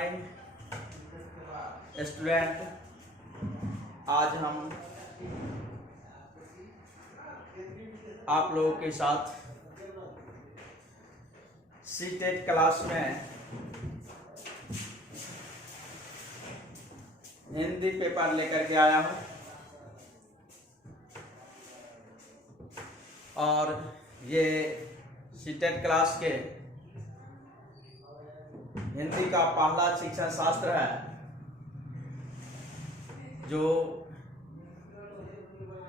Morning student. आज हम आप लोगों के साथ सीटेट क्लास में हिंदी पेपर लेकर के आया हूं और ये सीटेट क्लास के हिंदी का पहला शिक्षण शास्त्र है जो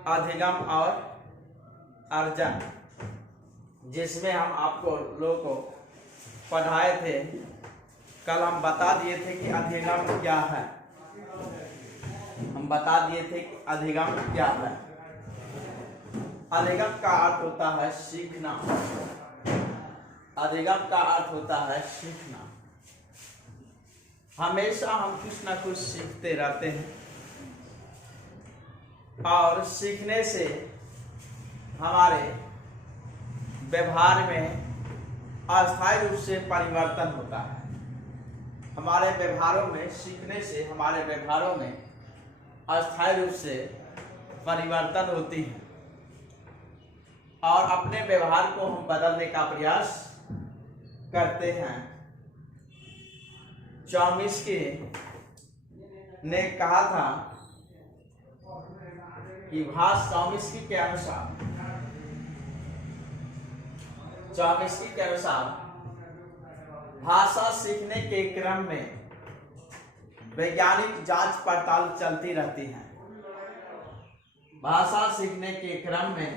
अधिगम और अर्जन, जिसमें हम आपको लोगों को पढ़ाए थे। कल हम बता दिए थे कि अधिगम क्या है। हम बता दिए थे कि अधिगम क्या है। अधिगम का अर्थ होता है सीखना। अधिगम का अर्थ होता है सीखना। हमेशा हम कुछ ना कुछ सीखते रहते हैं और सीखने से हमारे व्यवहार में अस्थायी रूप से परिवर्तन होता है। हमारे व्यवहारों में सीखने से हमारे व्यवहारों में अस्थायी रूप से परिवर्तन होती है और अपने व्यवहार को हम बदलने का प्रयास करते हैं। चॉम्स्की ने कहा था कि चॉम्स्की के अनुसार भाषा सीखने के क्रम में वैज्ञानिक जांच पड़ताल चलती रहती है। भाषा सीखने के क्रम में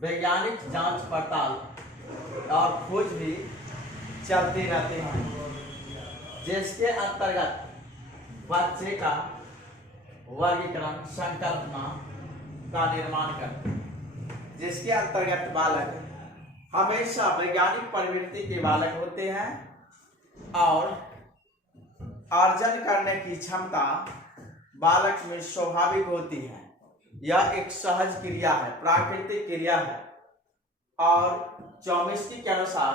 वैज्ञानिक जांच पड़ताल और खोज भी चलती रहती है, जिसके अंतर्गत बच्चे का वर्गीकरण संकल्पना का निर्माण करते हैं। जिसके अंतर्गत बालक हमेशा वैज्ञानिक प्रवृत्ति के बालक होते हैं और अर्जन करने की क्षमता बालक में स्वाभाविक होती है। यह एक सहज क्रिया है, प्राकृतिक क्रिया है। और चॉम्स्की के अनुसार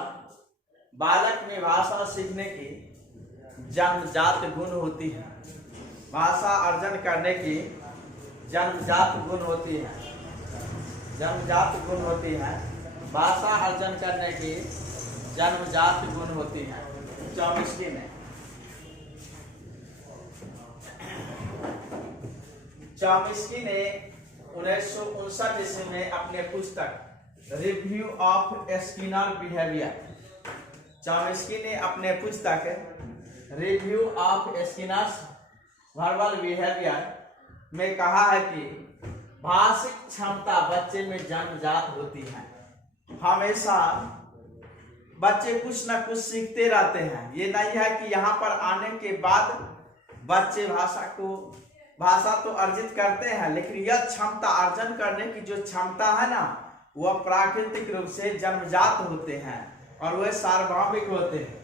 बालक में भाषा सीखने की जन्मजात गुण होती है। भाषा अर्जन करने की जन्मजात गुण होती है। जन्मजात गुण होती है। भाषा अर्जन करने की जन्मजात गुण होती है। चॉम्स्की ने चॉम्स्की ने 1959 ईस्वी में अपने पुस्तक review of Skinner behaviour, Chomsky ने अपने पुस्तक review of Skinner's verbal behaviour में कहा है कि भाषिक क्षमता बच्चे में जन्मजात होती है। हमेशा बच्चे कुछ ना कुछ सीखते रहते हैं। ये नहीं है कि यहाँ पर आने के बाद बच्चे भाषा तो अर्जित करते हैं, लेकिन यह क्षमता अर्जन करने की जो क्षमता है ना, वह प्राकृतिक रूप से जन्मजात होते हैं और वह सार्वभौमिक होते हैं।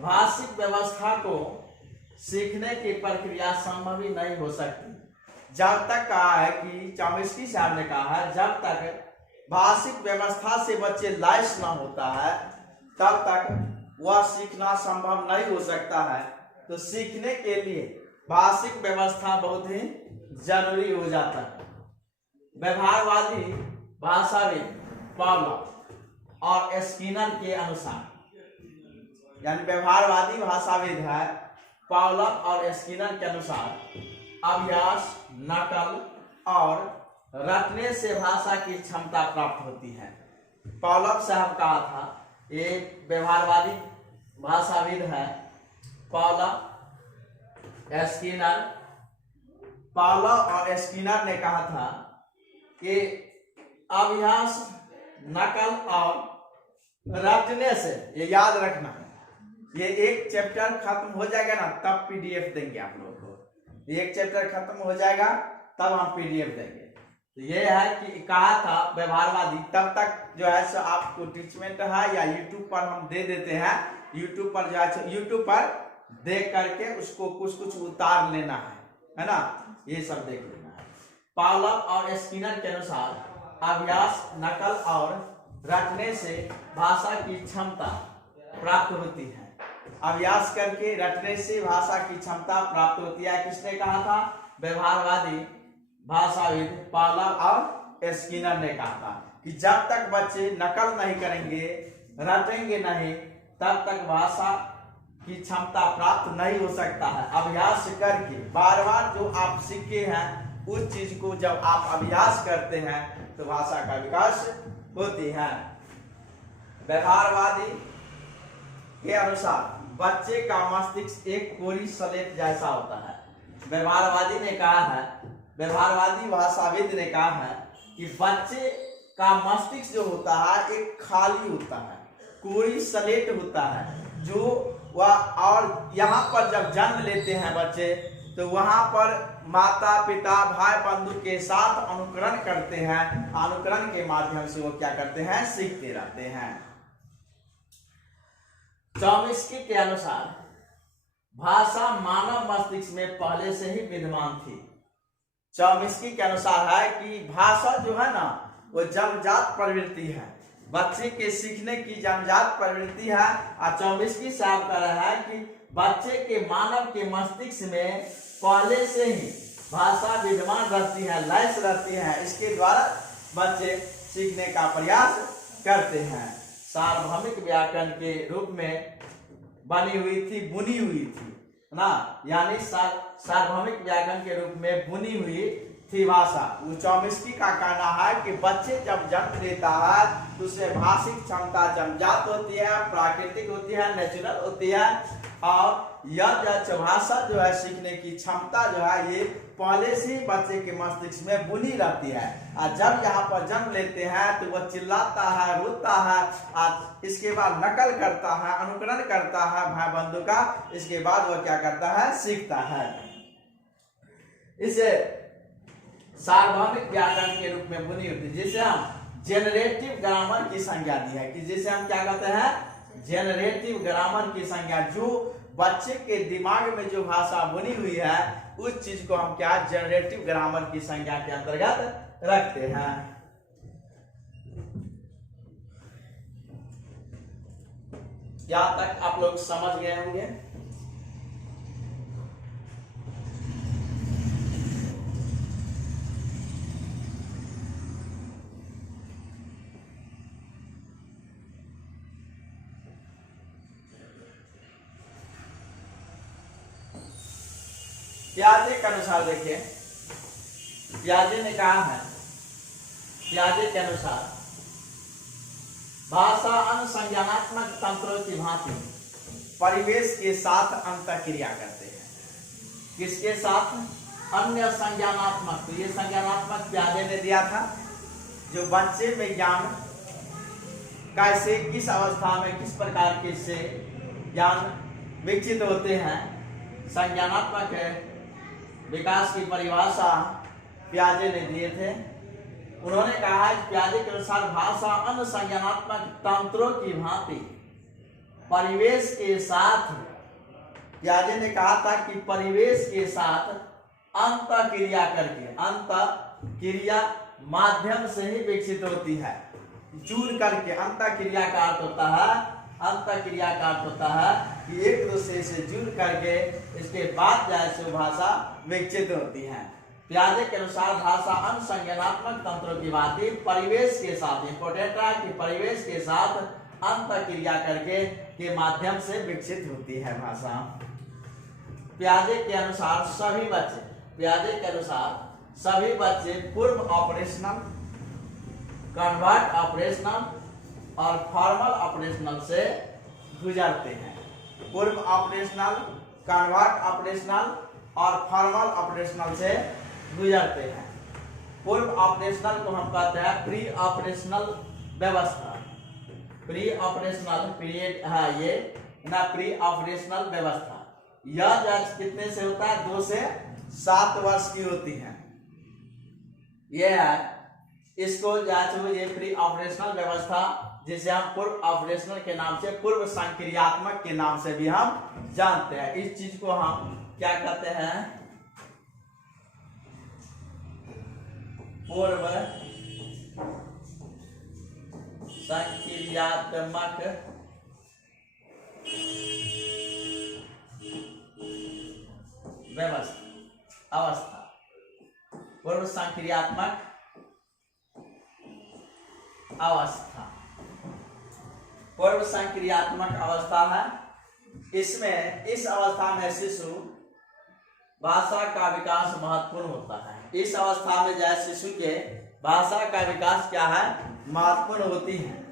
भाषिक व्यवस्था को सीखने की प्रक्रिया संभव ही नहीं हो सकती जब तक, कहा है कि चॉम्स्की साहब ने कहा है, जब तक भाषिक व्यवस्था से बच्चे लैस ना होता है तब तक वह सीखना संभव नहीं हो सकता है। तो सीखने के लिए भाषिक व्यवस्था बहुत ही जरूरी हो जाता है। व्यवहारवादी भाषाविद पावलोव और स्किनर के अनुसार, यानी व्यवहारवादी भाषाविद है पावलोव और स्किनर के अनुसार, अभ्यास, नकल और रटने से भाषा की क्षमता प्राप्त होती है। पावलोव साहब कहा था, ये व्यवहारवादी भाषाविद है पावलोव और स्किनर ने कहा था कि अभ्यास, नकल और रटने से, ये याद रखना, ये एक चैप्टर खत्म हो जाएगा ना तब पीडीएफ देंगे आप लोगों को। एक चैप्टर खत्म हो जाएगा तब हम पीडीएफ देंगे। तो ये है कि कहा था व्यवहारवादी, तब तक जो है सो आपको टीचमेंट है या यूट्यूब पर हम दे देते हैं। यूट्यूब पर जो है, यूट्यूब पर देख करके उसको कुछ कुछ उतार लेना है ना, ये सब देख लेना है। पावलोव और स्किनर के अनुसार अभ्यास, नकल और रटने से भाषा की क्षमता प्राप्त होती है। अभ्यास करके रटने से भाषा की क्षमता प्राप्त होती है। किसने कहा था? व्यवहारवादी भाषाविद पावलोव और स्किनर ने कहा था कि जब तक बच्चे नकल नहीं करेंगे, रटेंगे नहीं, तब तक भाषा की क्षमता प्राप्त नहीं हो सकता है। अभ्यास करके बार बार जो आप सीखे हैं उस चीज को जब आप अभ्यास करते हैं तो भाषा का विकास होती है। व्यवहारवादी के अनुसार बच्चे का मस्तिष्क एक कोरी स्लेट जैसा होता है। व्यवहारवादी ने कहा है, व्यवहारवादी भाषाविद ने कहा है कि बच्चे का मस्तिष्क जो होता है एक खाली होता है, कोरी स्लेट होता है जो वह, और यहाँ पर जब जन्म लेते हैं बच्चे तो वहां पर माता पिता भाई बंधु के साथ अनुकरण करते हैं। अनुकरण के माध्यम से वो क्या करते हैं? सीखते रहते हैं। चॉम्स्की के अनुसार भाषा मानव मस्तिष्क में पहले से ही विद्यमान थी। चॉम्स्की के अनुसार है कि भाषा जो है ना वो जन्मजात प्रवृत्ति है, बच्चे के सीखने की जन्मजात प्रवृत्ति है। और चॉम्स्की साहब कह रहा है कि बच्चे के मानव के मस्तिष्क में पहले से ही भाषा विद्यमान रहती है, लैस रहती है। इसके द्वारा बच्चे सीखने का प्रयास करते हैं। सार्वभौमिक व्याकरण के रूप में बनी हुई थी, बुनी हुई थी ना, यानी सार्वभौमिक व्याकरण के रूप में बुनी हुई थी भाषा। चॉम्स्की का कहना है कि बच्चे जब जन्म लेता है तो उसे भाषिक क्षमता जन्मजात होती है, प्राकृतिक होती है, नेचुरल होती है। और यह भाषा जो है सीखने की क्षमता जो है ये पहले से ही बच्चे के मस्तिष्क में बुनी रहती है। और जब यहाँ पर जन्म लेते हैं तो वह चिल्लाता है, रोता है, और इसके बाद नकल करता है, अनुकरण करता है भाई बंधु का। इसके बाद वह क्या करता है? सीखता है। इसे सार्वभौमिक व्याकरण के रूप में बुनी होती है, जिसे हम जेनरेटिव ग्रामर की संज्ञा दी है। कि जिसे हम क्या कहते हैं? जेनरेटिव ग्रामर की संज्ञा। जो बच्चे के दिमाग में जो भाषा बुनी हुई है उस चीज को हम क्या जेनरेटिव ग्रामर की संज्ञा के अंतर्गत रखते हैं। यहां तक आप लोग समझ गए होंगे। पियाजे के अनुसार देखिए, पियाजे ने कहा है, पियाजे के अनुसार भाषा अन्य संज्ञानात्मक तंत्रों की भांति परिवेश के साथ अंतःक्रिया करते हैं। किसके साथ? अन्य संज्ञानात्मक। तो ये संज्ञानात्मक पियाजे ने दिया था। जो बच्चे में ज्ञान कैसे, किस अवस्था में, किस प्रकार के से ज्ञान विकसित होते हैं, संज्ञानात्मक विकास की परिभाषा पियाजे ने दिए थे। उन्होंने कहा है, पियाजे के अनुसार भाषा अन्य संज्ञानात्मक तंत्रों की भांति परिवेश के साथ, पियाजे ने कहा था कि परिवेश के साथ अंतःक्रिया करके, अंतःक्रिया माध्यम से ही विकसित होती है। जुड़ करके, अंतःक्रिया का अर्थ होता है, अंतःक्रिया का अर्थ होता है कि एक दूसरे से जुड़ करके इसके बाद जैसे भाषा विकसित होती है। पियाजे के अनुसार भाषा अन्य संज्ञानात्मक तंत्रों की भांति परिवेश के साथ, इंपोर्टेंट है कि परिवेश के साथ अंतःक्रिया करके के माध्यम से विकसित होती है भाषा। पियाजे के अनुसार सभी बच्चे, पियाजे के अनुसार सभी बच्चे पूर्व ऑपरेशनल, कन्वर्ट ऑपरेशनल और फॉर्मल ऑपरेशनल से गुजरते हैं। पूर्व ऑपरेशनल, कन्वर्ट ऑपरेशनल और फॉर्मल ऑपरेशनल से गुजरते हैं। पूर्व ऑपरेशनल को हम कहते हैं प्री ऑपरेशनल व्यवस्था। प्री ऑपरेशनल पीरियड है ये ना, प्री ऑपरेशनल व्यवस्था। यह जांच कितने से होता है? 2 से 7 वर्ष की होती है। यह है, इसको जांच हुई ये प्री ऑपरेशनल व्यवस्था, जिसे हम पूर्व ऑपरेशनल के नाम से, पूर्व संक्रियात्मक के नाम से भी हम जानते हैं। इस चीज को हम क्या कहते हैं? पूर्व संक्रियात्मक व्यवस्था अवस्था। पूर्व संक्रियात्मक अवस्था, पूर्व संक्रियात्मक अवस्था है। इसमें इस अवस्था में शिशु भाषा का विकास महत्वपूर्ण होता है। इस अवस्था में जैसे शिशु के भाषा का विकास क्या है, महत्वपूर्ण होती है।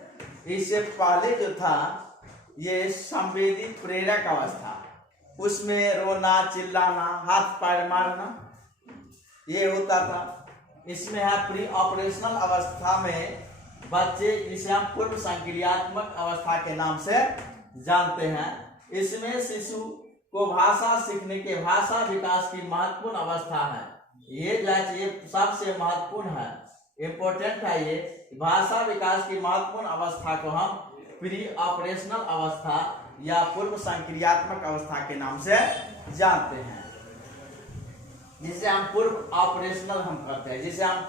इससे पहले जो था ये संवेदी प्रेरक अवस्था, उसमें रोना चिल्लाना हाथ पैर मारना ये होता था। इसमें है प्री ऑपरेशनल अवस्था में बच्चे, जिसे हम पूर्व संक्रियात्मक अवस्था के नाम से जानते हैं। इसमें शिशु को भाषा सीखने के भाषा विकास की महत्वपूर्ण अवस्था है। ये सबसे महत्वपूर्ण है, इम्पोर्टेंट है। ये भाषा विकास की महत्वपूर्ण अवस्था को हम प्री ऑपरेशनल अवस्था या पूर्व संक्रियात्मक अवस्था के नाम से जानते हैं, जिसे हम पूर्व ऑपरेशनल हम कहते हैं, जिसे हम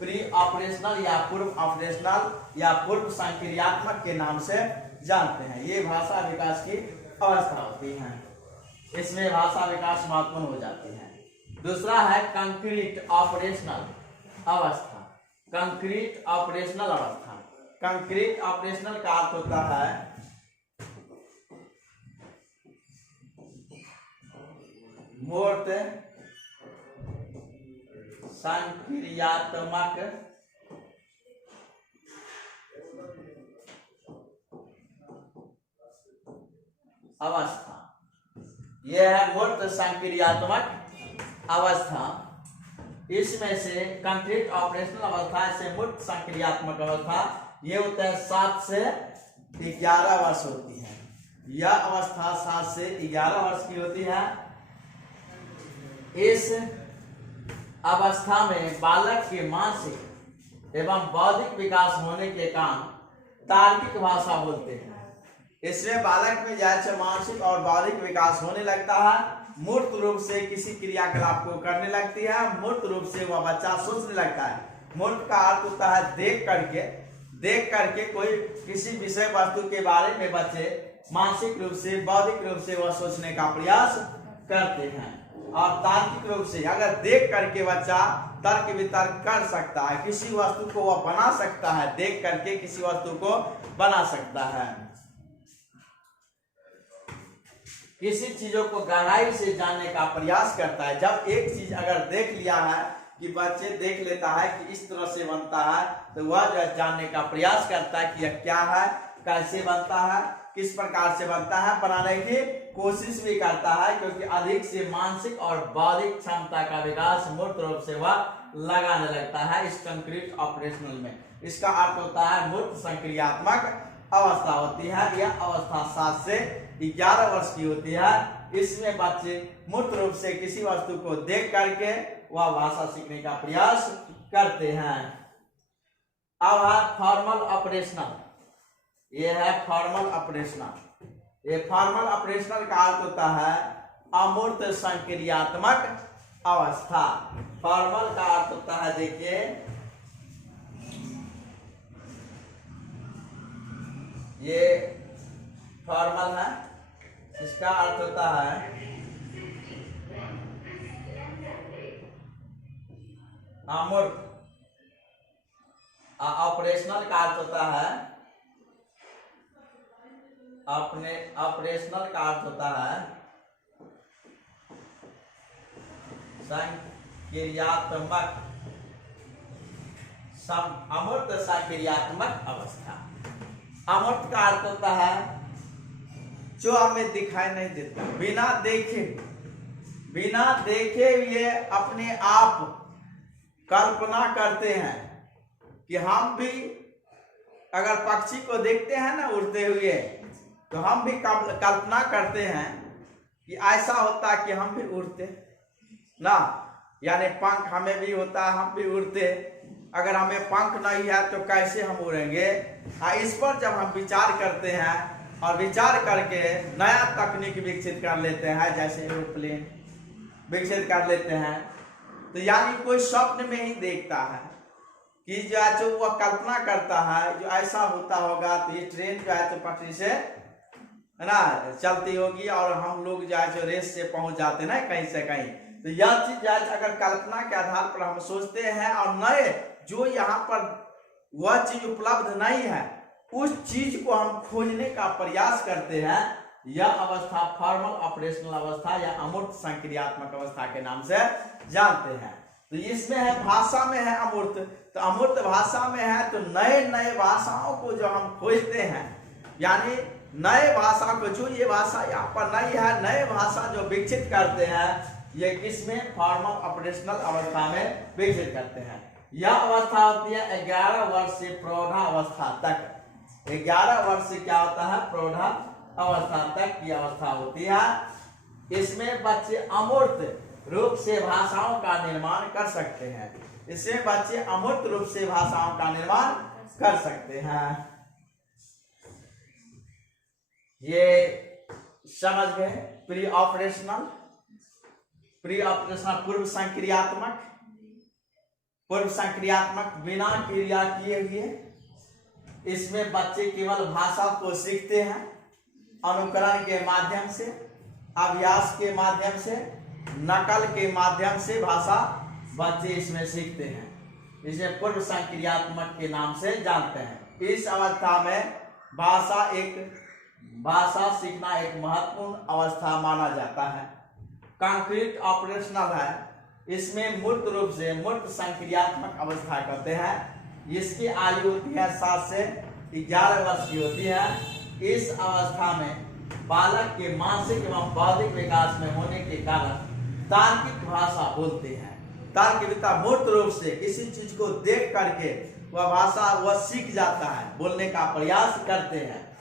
प्री ऑपरेशनल या पूर्व ऑपरेशनल या पूर्व संक्रियात्मक के नाम से जानते हैं। ये भाषा विकास की अवस्था होती है, इसमें भाषा विकास महत्वपूर्ण हो जाती है। दूसरा है कंक्रीट ऑपरेशनल अवस्था। कंक्रीट ऑपरेशनल अवस्था, कंक्रीट ऑपरेशनल का अर्थ होता है मूर्त संक्रियात्मक अवस्था। यह है मूर्त संक्रियात्मक अवस्था। इसमें से कंक्रीट ऑपरेशनल अवस्था से मूर्त संक्रियात्मक अवस्था ये होता है 7 से 11 वर्ष होती है। यह अवस्था 7 से 11 वर्ष की होती है। इस अवस्था में बालक के मानसिक एवं बौद्धिक विकास होने के कारण तार्किक भाषा बोलते हैं। इसमें बालक में जैसे मानसिक और बौद्धिक विकास होने लगता है, मूर्त रूप से किसी क्रियाकलाप को करने लगती है, मूर्त रूप से वह बच्चा सोचने लगता है। मूर्त का अर्थ होता है देख करके कोई किसी विषय वस्तु के बारे में बच्चे मानसिक रूप से बौद्धिक रूप से वह सोचने का प्रयास करते हैं। और तार्किक रूप से अगर देख करके बच्चा तर्क वितर्क कर सकता है, किसी वस्तु को वह बना सकता है, देख करके किसी वस्तु को बना सकता है। किसी चीजों को गहराई से जानने का प्रयास करता है। जब एक चीज अगर देख लिया है कि बच्चे देख लेता है कि इस तरह से बनता है, तो वह जो जानने का प्रयास करता है कि यह क्या है, कैसे बनता है, किस प्रकार से बनता है, बनाने की कोशिश भी करता है, क्योंकि अधिक से मानसिक और बौद्धिक क्षमता का विकास मूर्त रूप से वह लगाने लगता है इस कंक्रीट ऑपरेशनल में। इसका अर्थ होता है मूर्त संक्रियात्मक अवस्था होती है। यह अवस्था 7 से 11 वर्ष की होती है। इसमें बच्चे मूर्त रूप से किसी वस्तु को देख करके वह भाषा सीखने का प्रयास करते हैं। अब है फॉर्मल ऑपरेशनल। ये है फॉर्मल ऑपरेशनल। ये फॉर्मल ऑपरेशनल का अर्थ होता है अमूर्त संक्रियात्मक अवस्था। फॉर्मल का अर्थ होता है, देखिए ये फॉर्मल है, इसका अर्थ होता है अमूर्त। ऑपरेशनल का अर्थ होता है अपने ऑपरेशनल का अर्थ होता है संक्रियात्मक अमूर्त संक्रियात्मक अवस्था। अमूर्त का अर्थ होता है जो हमें दिखाई नहीं देता, बिना देखे ये अपने आप कल्पना करते हैं कि हम भी अगर पक्षी को देखते हैं ना उड़ते हुए, तो हम भी कल्पना करते हैं कि ऐसा होता कि हम भी उड़ते ना, यानी पंख हमें भी होता, हम भी उड़ते। अगर हमें पंख नहीं है तो कैसे हम उड़ेंगे। इस पर जब हम विचार करते हैं और विचार करके नया तकनीक विकसित कर लेते हैं, जैसे एरोप्लेन विकसित कर लेते हैं, तो यानी कोई स्वप्न में ही देखता है कि जो वह कल्पना करता है जो ऐसा होता होगा, तो ये ट्रेन जो है तो पटरी से है ना चलती होगी और हम लोग जो है जो रेस से पहुंच जाते ना कहीं से कहीं, तो यह चीज आज अगर कल्पना के आधार पर हम सोचते हैं और नए जो यहाँ पर वह चीज उपलब्ध नहीं है उस चीज को हम खोजने का प्रयास करते हैं, यह अवस्था फॉर्मल ऑपरेशनल अवस्था या अमूर्त संक्रियात्मक अवस्था के नाम से जानते हैं। तो इसमें है भाषा में है अमूर्त, तो अमूर्त भाषा में है तो नए नए भाषाओं को जो हम खोजते हैं, यानी नए भाषा को, जो ये भाषा यहाँ पर नहीं है, नए भाषा जो विकसित करते हैं, ये किसमें फॉर्मल ऑपरेशनल अवस्था में विकसित करते हैं। यह अवस्था होती है 11 वर्ष से प्रौढ़ा अवस्था तक। 11 वर्ष से क्या होता है, प्रौढ़ा अवस्था तक की अवस्था होती है। इसमें बच्चे अमूर्त रूप से भाषाओं का निर्माण कर सकते हैं। इसमें बच्चे अमूर्त रूप से भाषाओं का निर्माण कर सकते हैं। ये समझ गए। प्री ऑपरेशनल पूर्व संक्रियात्मक बिना क्रिया किए हुए, इसमें बच्चे केवल भाषा को सीखते हैं अनुकरण के माध्यम से, अभ्यास के माध्यम से, नकल के माध्यम से भाषा बच्चे इसमें सीखते हैं। इसे पूर्व संक्रियात्मक के नाम से जानते हैं। इस अवस्था में भाषा सीखना एक महत्वपूर्ण अवस्था माना जाता है। कंक्रीट ऑपरेशनल है, इसमें मूर्त रूप से मूर्त संक्रियात्मक अवस्था कहते हैं। इसकी आयु होती है 7 से 11 वर्ष की होती है। इस अवस्था में बालक के मानसिक एवं बौद्धिक विकास में होने के कारण तार्किक भाषा बोलते हैं। तार्किकता मूर्त रूप से किसी चीज को देख करके वह भाषा वह सीख जाता है, बोलने का प्रयास करते हैं,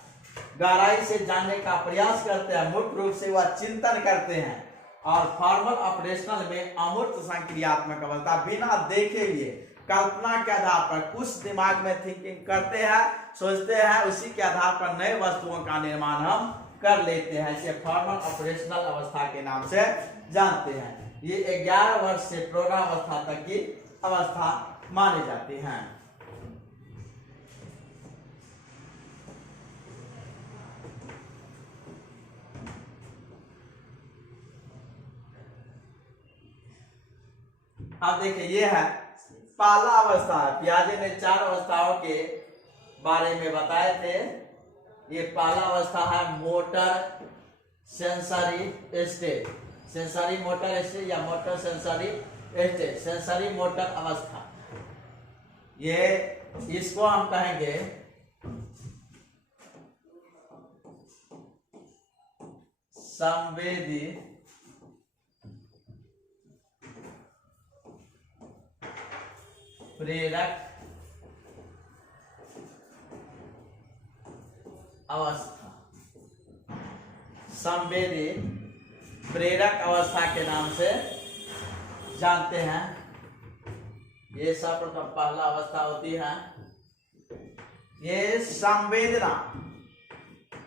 गहराई से जानने का प्रयास करते हैं, मूर्त रूप से वह चिंतन करते हैं। और फॉर्मल ऑपरेशनल में अमूर्त संक्रियात्मक अवस्था बिना देखे हुए कल्पना के आधार पर कुछ दिमाग में थिंकिंग करते हैं, सोचते हैं, उसी के आधार पर नए वस्तुओं का निर्माण हम कर लेते हैं। इसे फॉर्मल ऑपरेशनल अवस्था के नाम से जानते हैं। ये 11 वर्ष से प्रौढ़ावस्था तक की अवस्था मानी जाती है। अब देखिए ये है पहला अवस्था है। पियाजे ने 4 अवस्थाओं के बारे में बताए थे। ये पहला अवस्था है motor sensory stage, sensory motor stage या motor sensory stage, sensory motor अवस्था। ये इसको हम कहेंगे संवेदी प्रेरक अवस्था, संवेदी प्रेरक अवस्था के नाम से जानते हैं। ये सर्वप्रथम पहला अवस्था होती है। ये संवेदना,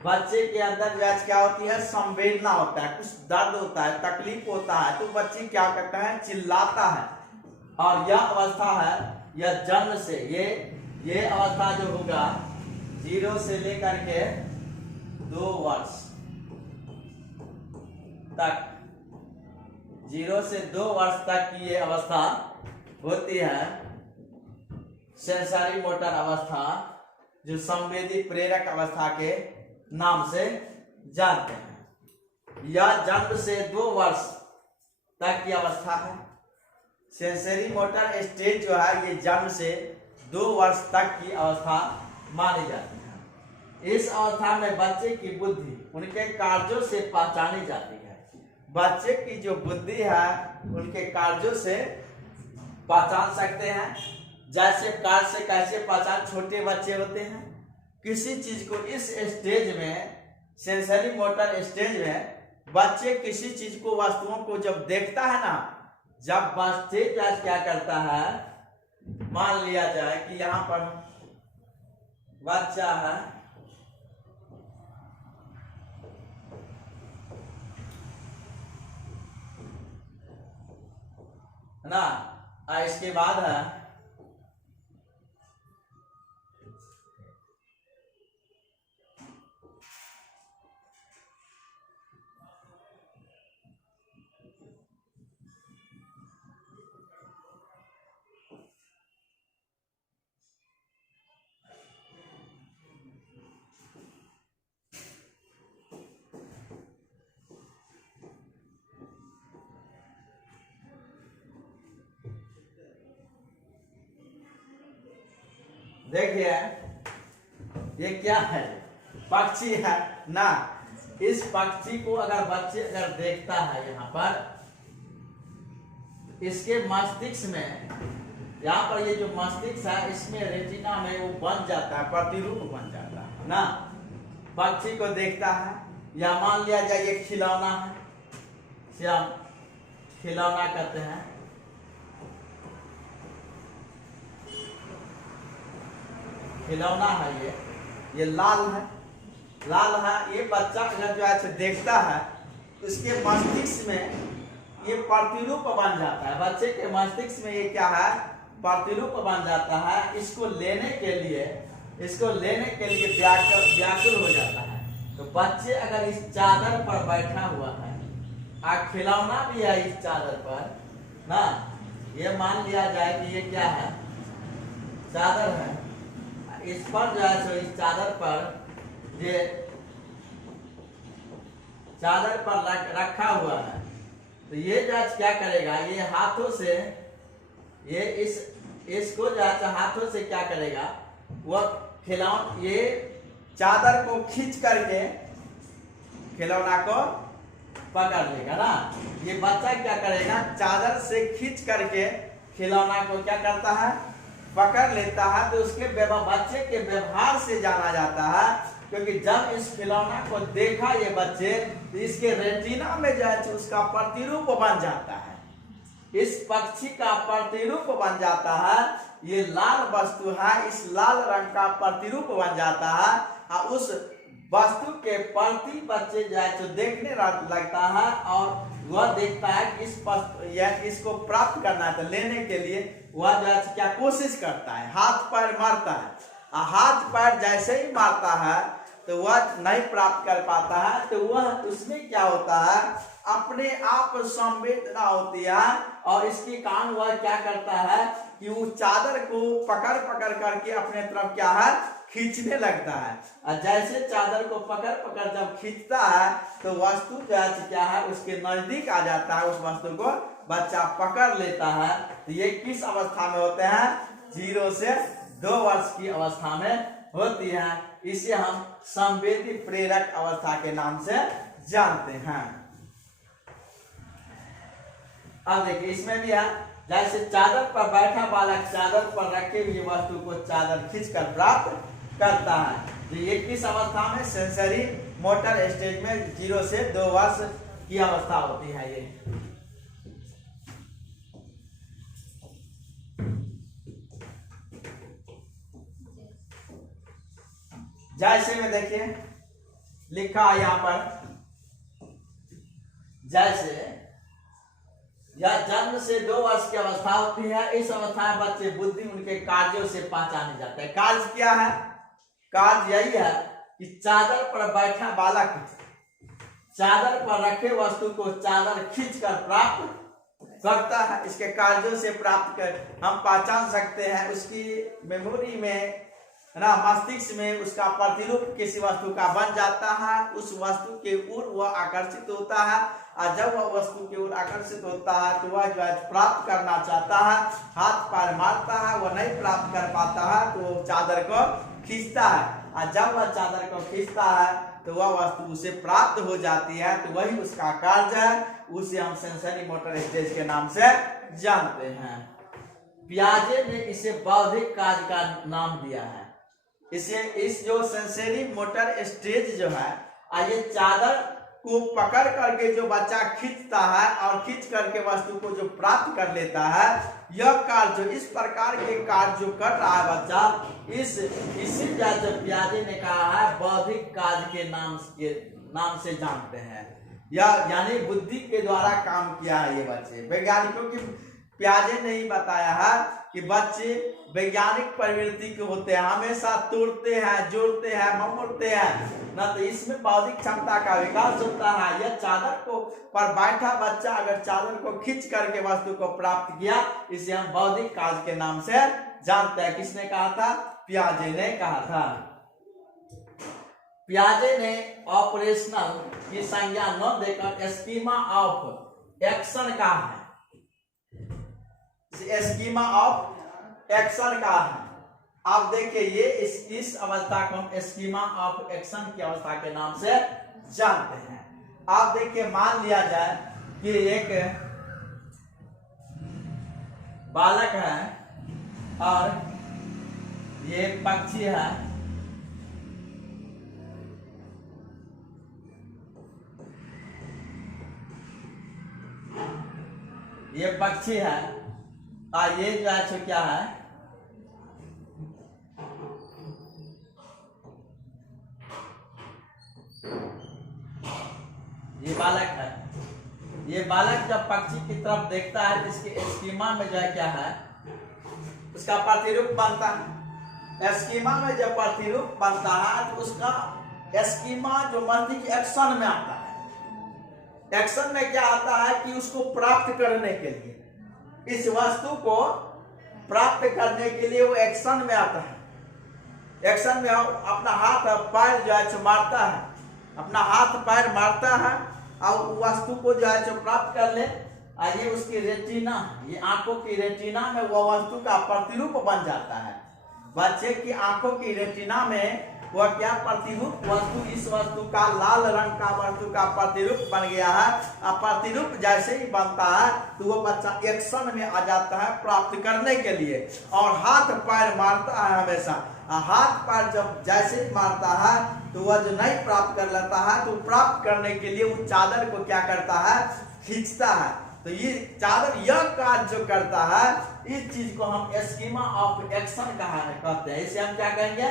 बच्चे के अंदर जो क्या होती है, संवेदना होता है, कुछ दर्द होता है, तकलीफ होता है, तो बच्चे क्या करता है, चिल्लाता है। और यह अवस्था है, यह जन्म से ये अवस्था जो होगा 0 से लेकर के 2 वर्ष तक, 0 से 2 वर्ष तक की ये अवस्था होती है सेंसरी मोटर अवस्था, जो संवेदी प्रेरक अवस्था के नाम से जानते हैं। यह जन्म से 2 वर्ष तक की अवस्था है। सेंसरी मोटर स्टेज जो है ये जन्म से 2 वर्ष तक की अवस्था मानी जाती है। इस अवस्था में बच्चे की बुद्धि उनके कार्यों से पहचानी जाती है। बच्चे की जो बुद्धि है उनके कार्यों से पहचान सकते हैं। जैसे कार्य से कैसे पहचान, छोटे बच्चे होते हैं किसी चीज को, इस स्टेज में सेंसरी मोटर स्टेज में बच्चे किसी चीज को, वस्तुओं को जब देखता है ना, जब बच्चे क्या करता है, मान लिया जाए कि यहाँ पर बच्चा है, ना, इसके बाद है देखिए ये क्या है, पक्षी है ना। इस पक्षी को अगर बच्चे अगर देखता है यहाँ पर, इसके मस्तिष्क में, यहाँ पर ये जो मस्तिष्क है इसमें रेटिना में वो बन जाता है, प्रतिरूप बन जाता है ना। पक्षी को देखता है, या मान लिया जाए ये खिलौना है, श्याम खिलौना कहते हैं। खिलौना है ये लाल है, लाल है। ये बच्चा अगर जो है देखता है, उसके मस्तिष्क में ये प्रतिरूप बन जाता है। बच्चे के मस्तिष्क में ये क्या है, प्रतिरूप बन जाता है। इसको लेने के लिए व्याकुल हो जाता है। तो बच्चे अगर इस चादर पर बैठा हुआ है, खिलौना भी है इस चादर पर ना, ये मान लिया जाए कि ये क्या है, चादर है। इस पर जो है सो इस चादर पर ये चादर पर रखा हुआ है। तो ये जो क्या करेगा, ये हाथों से ये इसको जो है हाथों से क्या करेगा, वह खिलौना ये चादर को खींच करके खिलौना को पकड़ लेगा ना। ये बच्चा क्या करेगा, चादर से खींच करके खिलौना को क्या करता है, पकड़ लेता है। तो उसके बच्चे के व्यवहार से जाना जाता है, क्योंकि जब इस खिलौना को देखा ये बच्चे, तो इसके रेटिना में जो है उसका प्रतिरूप बन जाता है। इस पक्षी का प्रतिरूप बन जाता है। ये लाल वस्तु है, इस लाल रंग का प्रतिरूप बन जाता है, और उस वस्तु के प्रति बच्चे जो है तो देखने लगता है, और वह देखता है कि इसको प्राप्त करना है। तो लेने के लिए वह जो है क्या कोशिश करता है, हाथ पैर मारता है। हाथ पैर जैसे ही मारता है तो वह नहीं प्राप्त कर पाता है। तो वह उसमें क्या होता है, अपने आप संवेदना होती है, और इसके कारण वह क्या करता है कि वो चादर को पकड़ करके अपने तरफ क्या है, खींचने लगता है। और जैसे चादर को पकड़ जब खींचता है, तो वस्तु जो है क्या है, उसके नजदीक आ जाता है। उस वस्तु को बच्चा पकड़ लेता है। तो ये किस अवस्था में होते हैं, 0 से 2 वर्ष की अवस्था में होती है। इसे हम संवेदी प्रेरक अवस्था के नाम से जानते हैं। अब देखिए इसमें भी है, जैसे चादर पर बैठा बालक चादर पर रखे हुए वस्तु को चादर खींचकर प्राप्त करता है। तो ये किस अवस्था में, सेंसरी मोटर स्टेज में 0 से 2 वर्ष की अवस्था होती है। ये जैसे में देखिए लिखा है यहाँ पर, जैसे यह जन्म से 2 वर्ष की अवस्था होती है। इस अवस्था में बच्चे बुद्धि उनके कार्यों से पहचाने जाते हैं। कार्य क्या है, कार्य यही है कि चादर पर बैठा बालक चादर पर रखे वस्तु को चादर खींचकर प्राप्त करता है। इसके कार्यों से प्राप्त कर हम पहचान सकते हैं। उसकी मेमोरी में ना, मस्तिष्क में उसका प्रतिरूप किसी वस्तु का बन जाता है। उस वस्तु के ओर वह आकर्षित होता है, और जब वह वस्तु की ओर आकर्षित होता है तो वह जो है प्राप्त करना चाहता है, हाथ पैर मारता है, वह नहीं प्राप्त कर पाता है तो चादर को खींचता है। और जब वह चादर को खींचता है तो वह वस्तु उसे प्राप्त हो जाती है। तो वही उसका कार्य है, उसे हम सेंसरी मोटर स्टेज के नाम से जानते हैं। पियाजे ने इसे बौद्धिक कार्य का नाम दिया है। इस जो सेंसरी मोटर स्टेज जो है, ये चादर को पकड़ करके जो बच्चा खींचता है और खींच करके वस्तु को जो प्राप्त कर लेता है, यह कार्य जो इस प्रकार के कार्य जो कर रहा है बच्चा, इसी जो पियाजे ने कहा है बौद्धिक कार्य के नाम से जानते हैं। यह यानी बुद्धि के द्वारा काम किया है ये बच्चे। वैज्ञानिकों की पियाजे ने ही बताया है कि बच्चे वैज्ञानिक प्रवृत्ति के होते हैं, हमेशा तोड़ते हैं, जोड़ते हैं, ममोड़ते हैं ना। तो इसमें बौद्धिक क्षमता का विकास होता है। यह चादर को पर बैठा बच्चा अगर चादर को खींच करके वस्तु को प्राप्त किया, इसे हम बौद्धिक कार्य के नाम से जानते हैं। किसने कहा था, पियाजे ने कहा था। पियाजे ने ऑपरेशनल की संज्ञा न देकर स्कीमा ऑफ एक्शन कहा है। स्कीमा ऑफ एक्शन का है। आप देखिए ये इस अवस्था को हम स्कीमा ऑफ एक्शन की अवस्था के नाम से जानते हैं। आप देखिए मान लिया जाए कि एक बालक है और ये पक्षी है, ये पक्षी है और ये जो है क्या है, ये बालक है। ये बालक जब पक्षी की तरफ देखता है तो इसके स्कीमा में जो है क्या है, उसका प्रतिरूप बनता है। स्कीमा में जब प्रतिरूप बनता है तो उसका स्कीमा जो मस्तिष्क एक्शन में आता है। एक्शन में क्या आता है कि उसको प्राप्त करने के लिए, इस वस्तु को प्राप्त करने के लिए वो एक्शन में आता है। एक्शन में अपना हाथ पैर जो है मारता है, अपना हाथ पैर मारता है और वस्तु को जो है प्राप्त कर ले। ये उसकी रेटिना, ये आंखों की रेटिना में वो वस्तु का प्रतिरूप बन जाता है। बच्चे की आंखों की रेटिना में वह क्या प्रतिरूप वस्तु, इस वस्तु का लाल रंग का वस्तु का प्रतिरूप बन गया है। अब प्रतिरूप जैसे ही बनता है तो वो बच्चा एक्शन में आ जाता है प्राप्त करने के लिए, और हाथ पैर मारता है हमेशा। हाथ पैर जब जैसे ही मारता है तो वह जो नहीं प्राप्त कर लेता है तो प्राप्त करने के लिए वो चादर को क्या करता है, खींचता है। तो ये चादर यह कार्य जो करता है, इस चीज को हम स्कीमा ऑफ एक्शन कहते हैं। इसे हम क्या कहेंगे,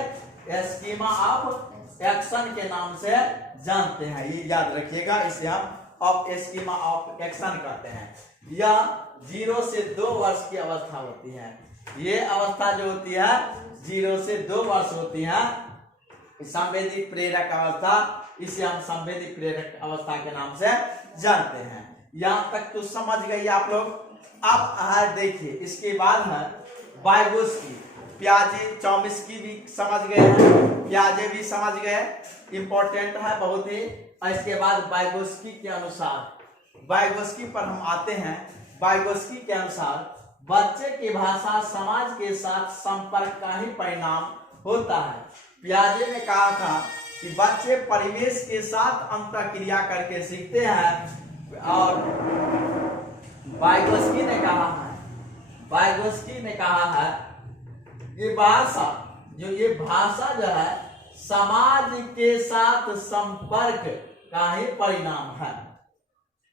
स्कीमा ऑफ एक्शन के नाम से जानते हैं। ये याद रखिएगा, इसे हम स्कीमा ऑफ एक्शन कहते हैं। यह 0 से 2 वर्ष की अवस्था होती है। ये अवस्था जो होती है 0 से 2 वर्ष होती है, संवेदी प्रेरक अवस्था। इसे हम संवेदी प्रेरक अवस्था के नाम से जानते हैं। यहाँ तक तो समझ गए आप लोग। अब देखिए इसके बाद है वाइगोस्की, पियाजे, चॉम्स्की भी समझ गए हैं, पियाजे भी समझ गए, इंपॉर्टेंट है बहुत ही। इसके बाद वाइगोस्की के अनुसार, वाइगोस्की पर हम आते हैं। वाइगोस्की के अनुसार बच्चे की भाषा समाज के साथ संपर्क का ही परिणाम होता है। पियाजे ने कहा था कि बच्चे परिवेश के साथ अंतःक्रिया करके सीखते हैं, और वाइगोस्की ने कहा है ये भाषा जो है समाज के साथ संपर्क का ही परिणाम है।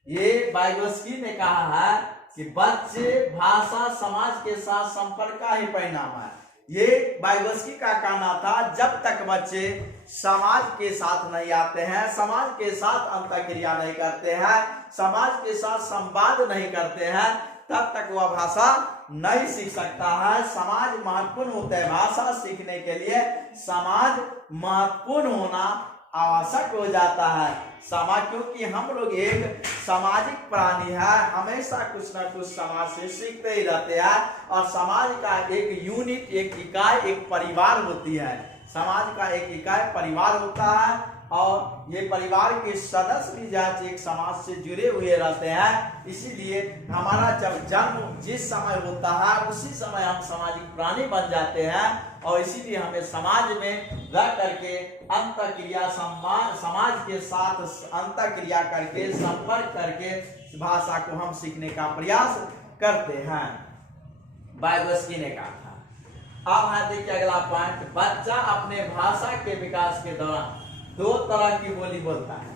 ये वाइगोस्की ने कहा है कि बच्चे भाषा समाज के साथ संपर्क का ही परिणाम है। ये वाइगोस्की का कहना था, जब तक बच्चे समाज के साथ नहीं आते हैं, समाज के साथ अंतःक्रिया नहीं करते हैं, समाज के साथ संवाद नहीं करते हैं, तब तक वह भाषा नहीं सीख सकता है। समाज महत्वपूर्ण होता है, भाषा सीखने के लिए समाज महत्वपूर्ण होना आवश्यक हो जाता है। समाज, क्योंकि हम लोग एक सामाजिक प्राणी है, हमेशा कुछ ना कुछ समाज से सीखते ही रहते हैं। और समाज का एक यूनिट, एक इकाई, एक परिवार होती है। समाज का एक इकाई परिवार होता है, और ये परिवार के सदस्य भी जाति एक समाज से जुड़े हुए रहते हैं। इसीलिए हमारा जब जन्म जिस समय होता है उसी समय हम सामाजिक प्राणी बन जाते हैं, और इसीलिए हमें समाज में रह करके अंतःक्रिया, समाज के साथ अंतःक्रिया करके, संपर्क करके भाषा को हम सीखने का प्रयास करते हैं, वाइगोस्की ने कहा था। अब देखिए अगला पॉइंट, बच्चा अपने भाषा के विकास के दौरान 2 तरह की बोली बोलता है।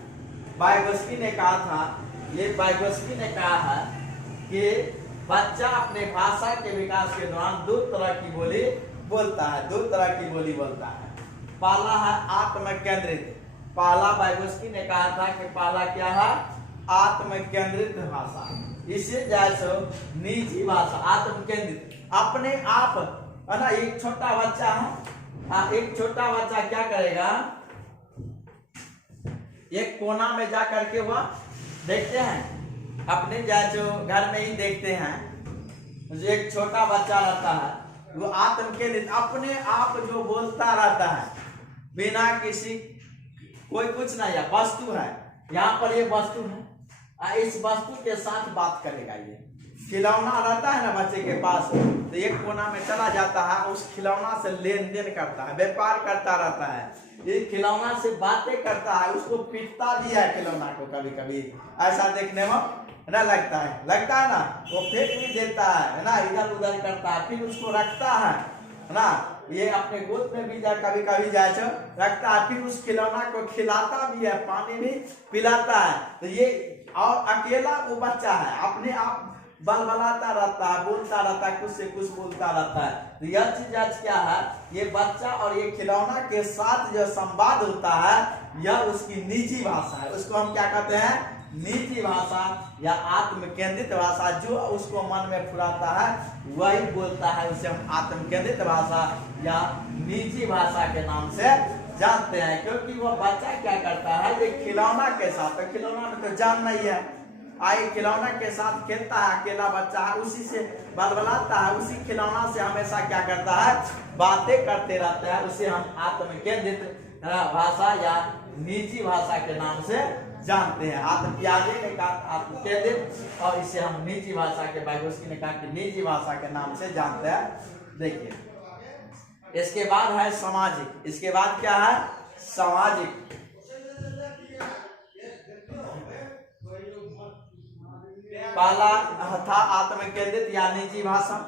वाइगोस्की ने कहा था, ये वाइगोस्की ने कहा है कि बच्चा अपने भाषा के विकास के दौरान 2 तरह की बोली बोलता है, 2 तरह की बोली बोलता है। पहला है आत्म केंद्रित। पहला वाइगोस्की ने कहा था कि पहला क्या है, आत्म केंद्रित भाषा। इसे जैसे निजी भाषा, आत्म केंद्रित, अपने आप है ना। एक छोटा बच्चा है, एक छोटा बच्चा क्या करेगा, एक कोना में जा करके वह देखते हैं, अपने जो घर में ही देखते हैं, जो एक छोटा बच्चा रहता है वो आत्म केंद्रित अपने आप जो बोलता रहता है, बिना किसी, कोई कुछ नहीं है, वस्तु है, यहाँ पर ये वस्तु है, इस वस्तु के साथ बात करेगा। ये खिलौना रहता है ना बच्चे के पास, तो एक कोना में चला जाता है, उस खिलौना से लेन देन करता है, व्यापार करता रहता है, ये खिलौना से बातें करता है, उसको पीटता भी है खिलौना को कभी कभी, ऐसा देखने में ना लगता है ना, वो फेंक भी देता है ना, इधर उधर करता है, फिर उसको रखता है ना, ये अपने गोद में भी कभी कभी जाए रखता है, फिर उस खिलौना को खिलाता भी है, पानी भी पिलाता है। तो ये और अकेला वो बच्चा है, अपने आप बलबलाता रहता है, बोलता रहता है, कुछ से कुछ बोलता रहता है। तो यह चीज आज क्या है, ये बच्चा और ये खिलौना के साथ जो संवाद होता है, यह उसकी निजी भाषा है, उसको हम क्या कहते हैं, निजी भाषा या आत्म केंद्रित भाषा। जो उसको मन में फुराता है वही बोलता है, उसे हम आत्म केंद्रित भाषा या निजी भाषा के नाम से जानते हैं। क्योंकि वो बच्चा क्या करता है, ये खिलौना के साथ, तो खिलौना में तो जान नहीं है, आए खिलौना के साथ खेलता है, अकेला बच्चा है, उसी से बलबलाता है, उसी खिलौना से हमेशा क्या करता है, बातें करते रहता है, उसे हम आत्म केंद्रित भाषा या निजी भाषा के नाम से जानते हैं। आत्म प्याजे ने कहा आत्म केंद्रित, और इसे हम निजी भाषा के, वाइगोत्स्की ने कहा कि निजी भाषा के नाम से जानते हैं। देखिए इसके बाद है सामाजिक, इसके बाद क्या है, सामाजिक। पहला था आत्म केंद्रित या निजी भाषा,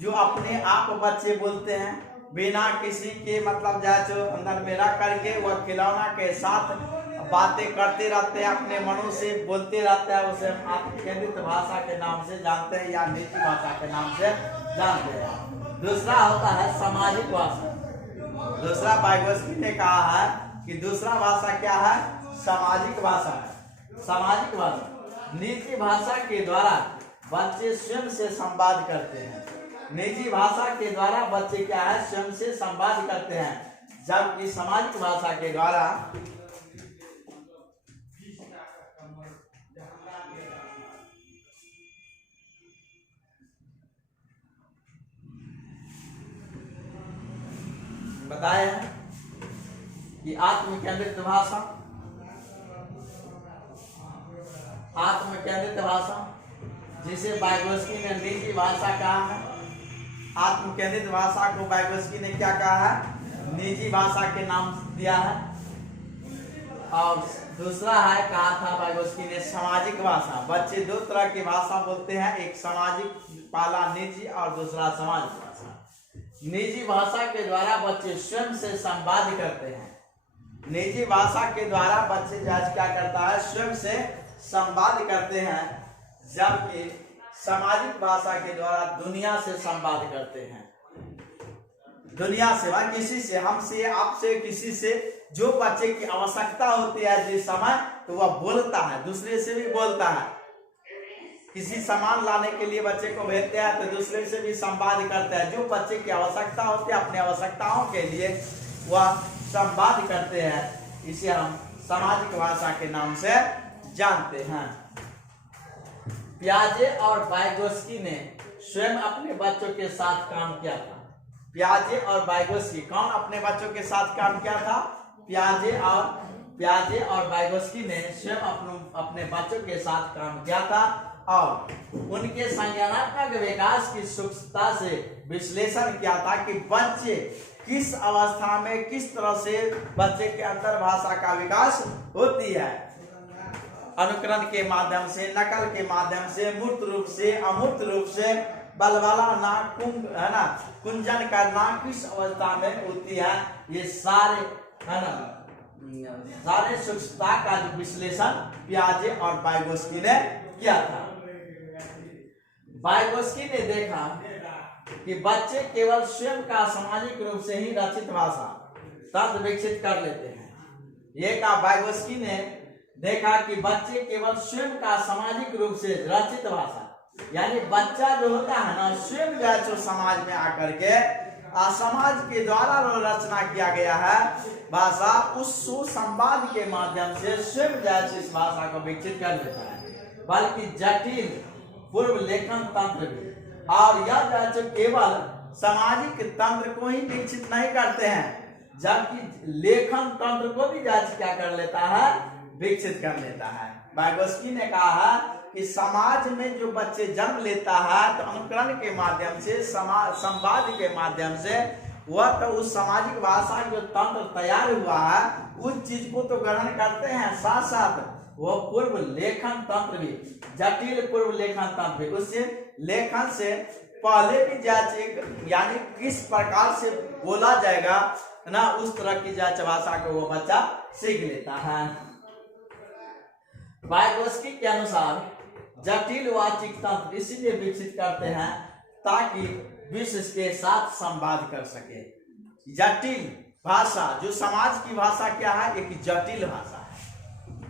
जो अपने आप बच्चे बोलते हैं बिना किसी के मतलब जो अंदर में रख करके, वह खिलौना के साथ बातें करते रहते हैं, अपने मनों से बोलते रहते हैं, उसे हम आत्म केंद्रित भाषा के नाम से जानते हैं या निजी भाषा के नाम से जानते हैं। दूसरा होता है सामाजिक भाषा। दूसरा वाइगोत्स्की ने कहा है कि दूसरा भाषा क्या है, सामाजिक भाषा है। सामाजिक भाषा, निजी भाषा के द्वारा बच्चे स्वयं से संवाद करते हैं। निजी भाषा के द्वारा बच्चे क्या है, स्वयं से संवाद करते हैं, जबकि सामाजिक भाषा के द्वारा बताए हैं कि आत्म केंद्रित भाषा, आत्म केंद्रित भाषा जिसे वाइगोत्स्की ने निजी भाषा कहा है, आत्म केंद्रित भाषा को वाइगोत्स्की ने क्या कहा है, निजी भाषा के नाम दिया है। और दूसरा है, कहा था वाइगोत्स्की ने सामाजिक भाषा। बच्चे दो तरह की भाषा बोलते हैं, एक सामाजिक, पहला निजी और दूसरा सामाजिक भाषा। निजी भाषा के द्वारा बच्चे स्वयं से संवाद करते हैं। निजी भाषा के द्वारा बच्चे क्या करता है, स्वयं से संवाद करते हैं, जबकि सामाजिक भाषा के द्वारा दुनिया से संवाद करते हैं। दुनिया से व किसी से, हमसे, आपसे, किसी से जो बच्चे की आवश्यकता होती है जिस समय, तो वह बोलता है, दूसरे से भी बोलता है। किसी सामान लाने के लिए बच्चे को भेजते हैं तो दूसरे से भी संवाद करते हैं। जो बच्चे की आवश्यकता होती है, अपनी आवश्यकताओं के लिए वह संवाद करते हैं। इसे हम सामाजिक भाषा के नाम से जानते हैं। पियाजे और वाइगोत्स्की ने स्वयं अपने बच्चों के साथ काम किया था। पियाजे और वाइगोत्स्की, कौन अपने बच्चों के साथ काम किया था, पियाजे और वाइगोत्स्की ने स्वयं अपने बच्चों के साथ काम किया था और उनके संज्ञानात्मक विकास की सूक्ष्मता से विश्लेषण किया था कि बच्चे किस अवस्था में किस तरह से बच्चे के अंदर भाषा का विकास होती है। अनुकरण के माध्यम से, नकल के माध्यम से, मूर्त रूप से, अमूर्त रूप से, बलबलाना, है ना, कुंजन करना किस अवस्था में होती है, ये सारे, है ना, सारे सूक्ष्मता का विश्लेषण पियाजे और वाइगोत्स्की ने किया था। वाइगोत्स्की ने देखा कि बच्चे केवल स्वयं का सामाजिक रूप से ही रचित भाषा तंत्र विकसित कर लेते हैं। ये कहा वाइगोत्स्की ने देखा कि बच्चे केवल स्वयं का सामाजिक रूप से रचित भाषा, यानी बच्चा जो होता है ना, स्वयं जो समाज में आकर के समाज के द्वारा रचना किया गया है भाषा, उस सुसंवाद के माध्यम से स्वयं इस भाषा को विकसित कर लेता है। बल्कि जटिल पूर्व लेखन तंत्र भी, और यह केवल सामाजिक तंत्र को ही विकसित नहीं करते हैं, जबकि लेखन तंत्र को भी क्या कर लेता है, विकसित कर लेता है। वाइगोत्स्की ने कहा है कि समाज में जो बच्चे जन्म लेता है तो अनुकरण के माध्यम से, संवाद के माध्यम से वह तो उस सामाजिक भाषा जो तंत्र तैयार हुआ है उस चीज को तो ग्रहण करते हैं, साथ साथ वो पूर्व लेखन तंत्र भी, जटिल पूर्व लेखन तंत्र भी, उससे लेखन से पहले भी जांच, यानी किस प्रकार से बोला जाएगा ना, उस तरह की जांच भाषा को वो बच्चा सीख लेता है। वाइगोत्स्की के अनुसार जटिल वाचिक तंत्र इसीलिए विकसित करते हैं ताकि विश्व के साथ संवाद कर सके। जटिल भाषा, जो समाज की भाषा क्या है, एक जटिल भाषा है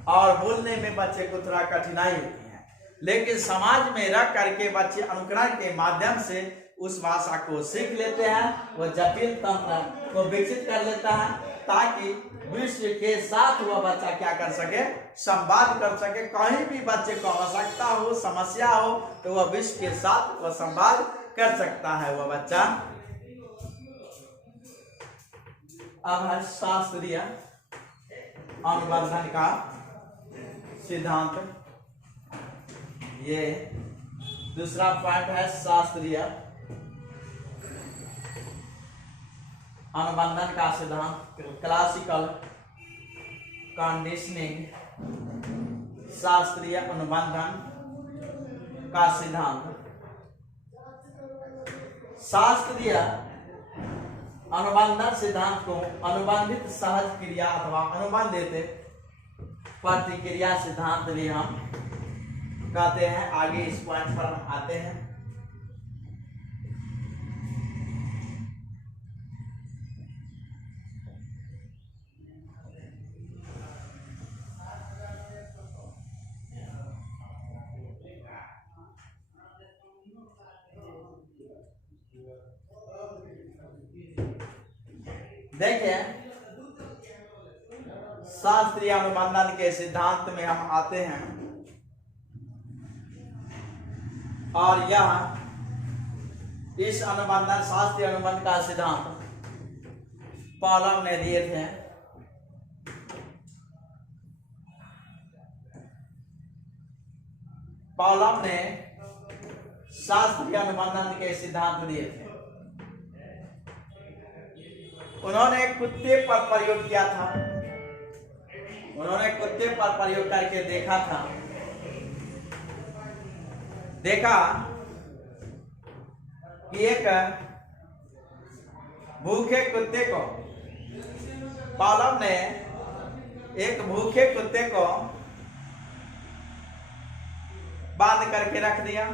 और बोलने में बच्चे को थोड़ा कठिनाई होती है, लेकिन समाज में रह करके बच्चे अनुकरण के माध्यम से उस भाषा को सीख लेते हैं, वो जटिल तंत्र को विकसित कर लेता है ताकि विश्व के साथ वह बच्चा क्या कर सके, संवाद कर सके। कहीं भी बच्चे को आवश्यकता हो, समस्या हो तो वह विश्व के साथ वह संवाद कर सकता है वह बच्चा। अब है शास्त्रीय अनुबंधन का सिद्धांत, ये दूसरा पॉइंट है शास्त्रीय अनुबंधन का सिद्धांत, क्लासिकल कंडीशनिंग, शास्त्रीय अनुबंधन का सिद्धांत। शास्त्रीय अनुबंधन सिद्धांत को अनुबंधित सहज क्रिया अथवा अनुबंधित प्रतिक्रिया सिद्धांत भी हम कहते हैं। आगे इस पॉइंट पर हम आते हैं। देखिए, शास्त्रीय अनुबंधन के सिद्धांत में हम आते हैं और यह इस अनुबंधन, शास्त्रीय अनुबंध का सिद्धांत पॉलम ने दिए थे। पॉलम ने शास्त्रीय अनुबंधन के सिद्धांत दिए थे। उन्होंने कुत्ते पर प्रयोग किया था, उन्होंने कुत्ते पर प्रयोग करके देखा था, देखा कि एक भूखे कुत्ते को, पॉलम ने एक भूखे कुत्ते को बांध करके रख दिया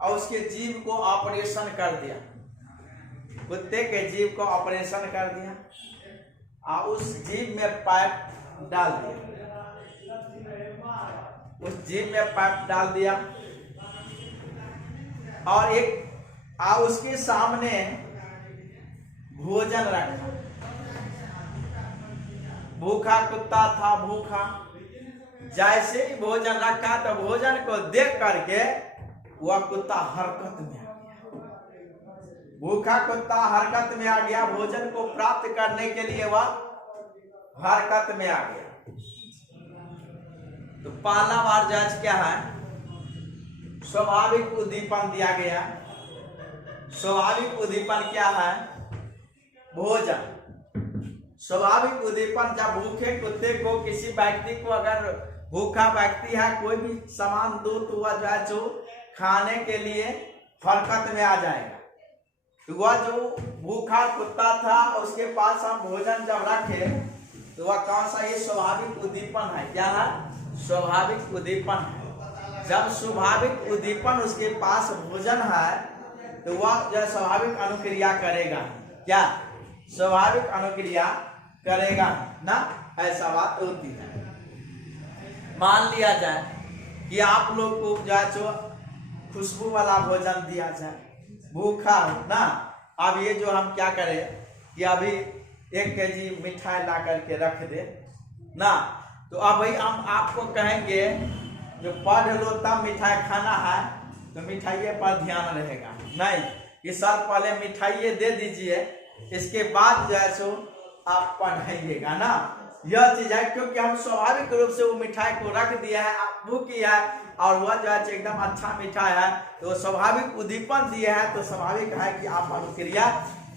और उसके जीभ को ऑपरेशन कर दिया, कुत्ते के जीभ को ऑपरेशन कर दिया और उस जीभ में पाइप डाल दिया, उस जीभ में पाइप डाल दिया और उसके सामने भोजन रखा। भूखा कुत्ता था, भूखा, जैसे ही भोजन रखा तो भोजन को देख करके वह कुत्ता हरकत में आ गया। भूखा कुत्ता हरकत में आ गया, भोजन को प्राप्त करने के लिए वह हरकत में आ गया। तो पहला बार जांच क्या है, स्वाभाविक उद्दीपन दिया गया। स्वाभाविक उद्दीपन क्या है, भोजन। स्वाभाविक उद्दीपन, जब भूखे कुत्ते को, किसी व्यक्ति को, अगर भूखा व्यक्ति है, कोई भी सामान दो तो वह जो खाने के लिए हरकत में आ जाएगा। तो वह जो भूखा कुत्ता था उसके पास हम भोजन जब रखे तो वह कौन सा, ये स्वाभाविक उद्दीपन है। क्या है, स्वाभाविक उद्दीपन है। जब स्वाभाविक उद्दीपन उसके पास भोजन है तो वह जो स्वाभाविक अनुक्रिया करेगा। क्या, स्वाभाविक अनुक्रिया करेगा ना, ऐसा बात होती है। मान लिया जाए कि आप लोग को जो खुशबू वाला भोजन दिया जाए, भूखा हो ना, अब ये जो हम क्या करें कि अभी 1 केजी मिठाई ला करके रख दे ना, तो अब भाई हम आपको कहेंगे जो पढ़ लो तब मिठाई खाना है, तो मिठाइये पर ध्यान रहेगा नहीं कि सर पहले मिठाइये दे दीजिए, इसके बाद जो है सो आप पढ़ाइएगा ना, यह चीज है, क्योंकि हम स्वाभाविक रूप से वो मिठाई को रख दिया है, वो किया है और वह जो है एकदम अच्छा मिठाई है, तो स्वाभाविक उद्दीपन दिया है, तो स्वाभाविक है कि आप अनुक्रिया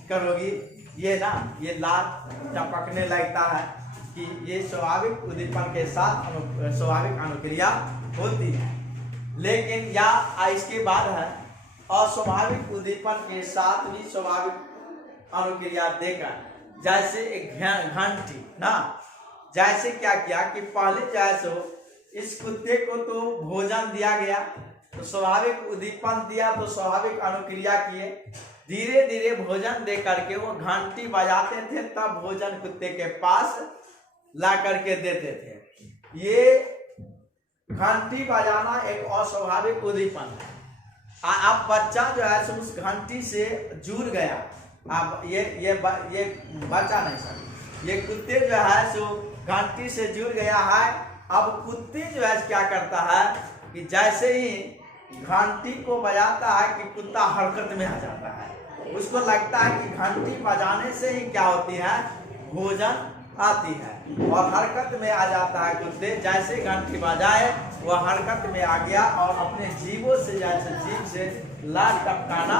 करोगी। ये ना ये लाल टपकने लगता है कि ये स्वाभाविक उद्दीपन के साथ स्वाभाविक अनुक्रिया होती है। लेकिन या इसके बाद है अस्वाभाविक उद्दीपन के साथ भी स्वाभाविक अनुक्रिया देकर, जैसे एक घंटी ना, जैसे क्या किया कि पहले जैसे इस कुत्ते को तो भोजन दिया गया, तो स्वाभाविक उद्दीपन दिया, तो स्वाभाविक अनुक्रिया किए, धीरे धीरे भोजन दे करके वो घंटी बजाते थे, तब भोजन कुत्ते के पास ला करके देते थे। ये घंटी बजाना एक अस्वाभाविक उद्दीपन है। अब बच्चा जो है सो उस घंटी से जुड़ गया, अब ये बच्चा नहीं सर, ये कुत्ते जो है सो घंटी से जुड़ गया है। अब कुत्ते जो है क्या करता है कि जैसे ही घंटी को बजाता है कि कुत्ता हरकत में आ जाता है, उसको लगता है कि घंटी बजाने से ही क्या होती है, भोजन आती है, और हरकत में आ जाता है कुत्ते। जैसे घंटी बजाए वह हरकत में आ गया और अपने जीभों से जैसे जीभ से लार टपकाना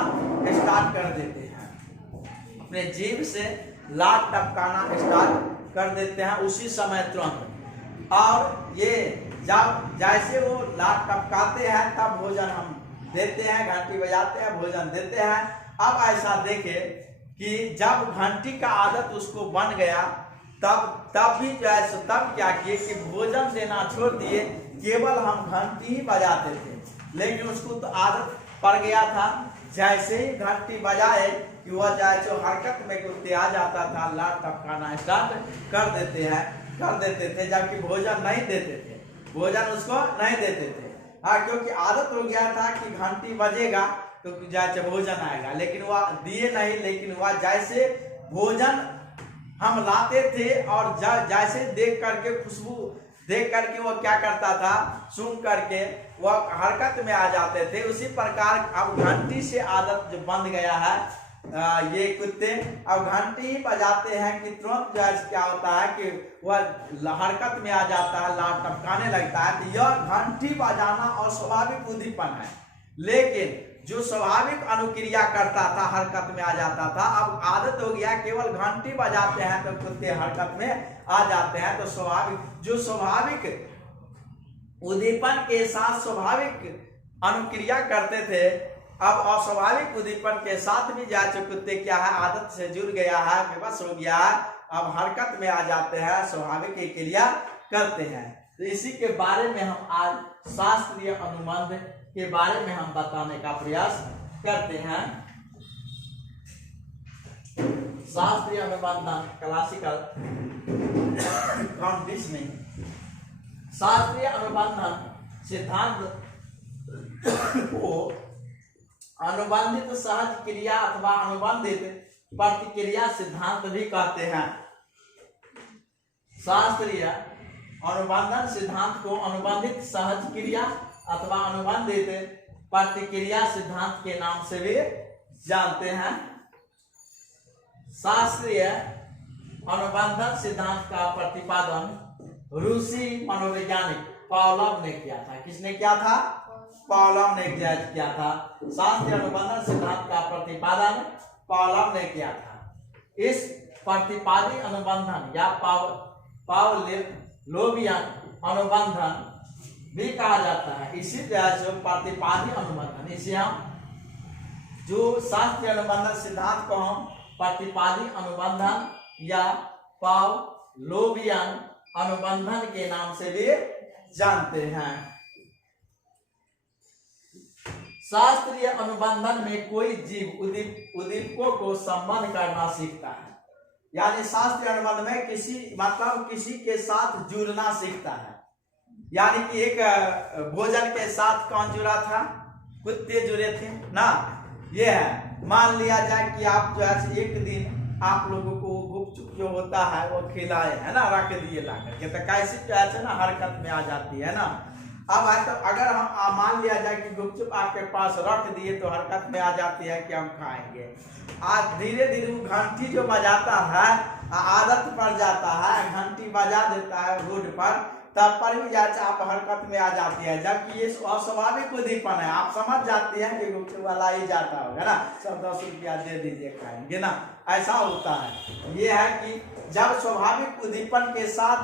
स्टार्ट कर देते हैं, अपने जीभ से लार टपकाना स्टार्ट कर देते हैं उसी समय तुरंत। और ये जब जैसे वो लार टपकाते हैं तब भोजन हम देते हैं, घंटी बजाते हैं, भोजन देते हैं। अब ऐसा देखे कि जब घंटी का आदत उसको बन गया, तब भी जो है तब क्या किए कि भोजन देना छोड़ दिए, केवल हम घंटी ही बजाते थे। लेकिन उसको तो आदत पड़ गया था, जैसे ही घंटी बजाए कि वह जैसे हरकत में कुत्ते आ जाता था, लार टपकाना स्टार्ट कर देते थे, जबकि भोजन नहीं देते थे, भोजन उसको नहीं देते थे। हाँ, क्योंकि आदत हो गया था कि घंटी बजेगा तो जैसे भोजन आएगा, लेकिन वह दिए नहीं। लेकिन वह जैसे भोजन हम लाते थे और जैसे देख करके खुशबू देख करके वो क्या करता था, सुन करके वह हरकत में आ जाते थे। उसी प्रकार अब घंटी से आदत जो बन गया है, ये कुत्ते अब घंटी ही बजाते हैं कि तुरंत जो क्या होता है कि वह हरकत में आ जाता है, लार टपकाने लगता है। तो यह घंटी बजाना और स्वाभाविक उद्दीपन है, लेकिन जो स्वाभाविक अनुक्रिया करता था हरकत में आ जाता था, अब आदत हो गया केवल घंटी बजाते हैं तो कुत्ते हरकत में आ जाते हैं। तो स्वाभाविक उद्दीपन के साथ स्वाभाविक अनुक्रिया करते थे, अब अस्वाभाविक उद्दीपन के साथ भी जाए कुत्ते क्या है, आदत से जुड़ गया है, विवश हो गया है, अब हरकत में आ जाते हैं, स्वाभाविक क्रिया करते हैं। तो इसी के बारे में हम आज शास्त्रीय अनुबंध के बारे में हम बताने का प्रयास करते हैं। शास्त्रीय अनुबंधन क्लासिकल कंडीशनिंग, शास्त्रीय अनुबंधन सिद्धांत को अनुबंधित सहज क्रिया अथवा अनुबंधित प्रतिक्रिया सिद्धांत भी कहते हैं। शास्त्रीय अनुबंधन सिद्धांत को अनुबंधित सहज क्रिया अथवा अनुबंधित प्रतिक्रिया सिद्धांत के नाम से भी जानते हैं। शास्त्रीय अनुबंधन सिद्धांत का प्रतिपादन रूसी मनोवैज्ञानिक पावलोव ने किया था। किसने किया था? पावलोव ने किया था। शास्त्रीय अनुबंधन सिद्धांत का प्रतिपादन पावलोव ने किया था। इस प्रतिपादी अनुबंधन या पावलोवियन अनुबंधन भी कहा जाता है। इसी तरह से प्रतिपादी अनुबंधन, इसे हम जो शास्त्रीय अनुबंधन सिद्धांत को हम प्रतिपादी अनुबंधन या पावलोवियन अनुबंधन के नाम से भी जानते हैं। शास्त्रीय अनुबंधन में कोई जीव उद्दीपकों को संबंध करना सीखता है, यानी शास्त्रीय अनुबंध में किसी के साथ जुड़ना सीखता है। यानी कि एक भोजन के साथ कौन जुड़ा था? कुत्ते जुड़े थे ना। ये है, मान लिया जाए कि आप जो है एक दिन आप लोगों को गुपचुप जो होता है वो खिलाए है ना, रख दिए ला करके, तो कैसे जो है ना हरकत में आ जाती है ना। अब है तो अगर हम मान लिया जाए कि गुपचुप आपके पास रख दिए तो हरकत में आ जाती है कि हम खाएंगे। आज धीरे धीरे वो घंटी जो बजाता है आदत पड़ जाता है, घंटी बजा देता है रोड पर, तब पर भी जाए आप हरकत में आ जाती है, जबकि ये अस्वाभाविक उद्दीपन है। आप समझ जाते हैं कि गुपचुप वाला ही जाता होगा ना, सब 10 रुपया दे दीजिए खाएंगे ना, ऐसा होता है। ये है कि जब स्वाभाविक उद्दीपन के साथ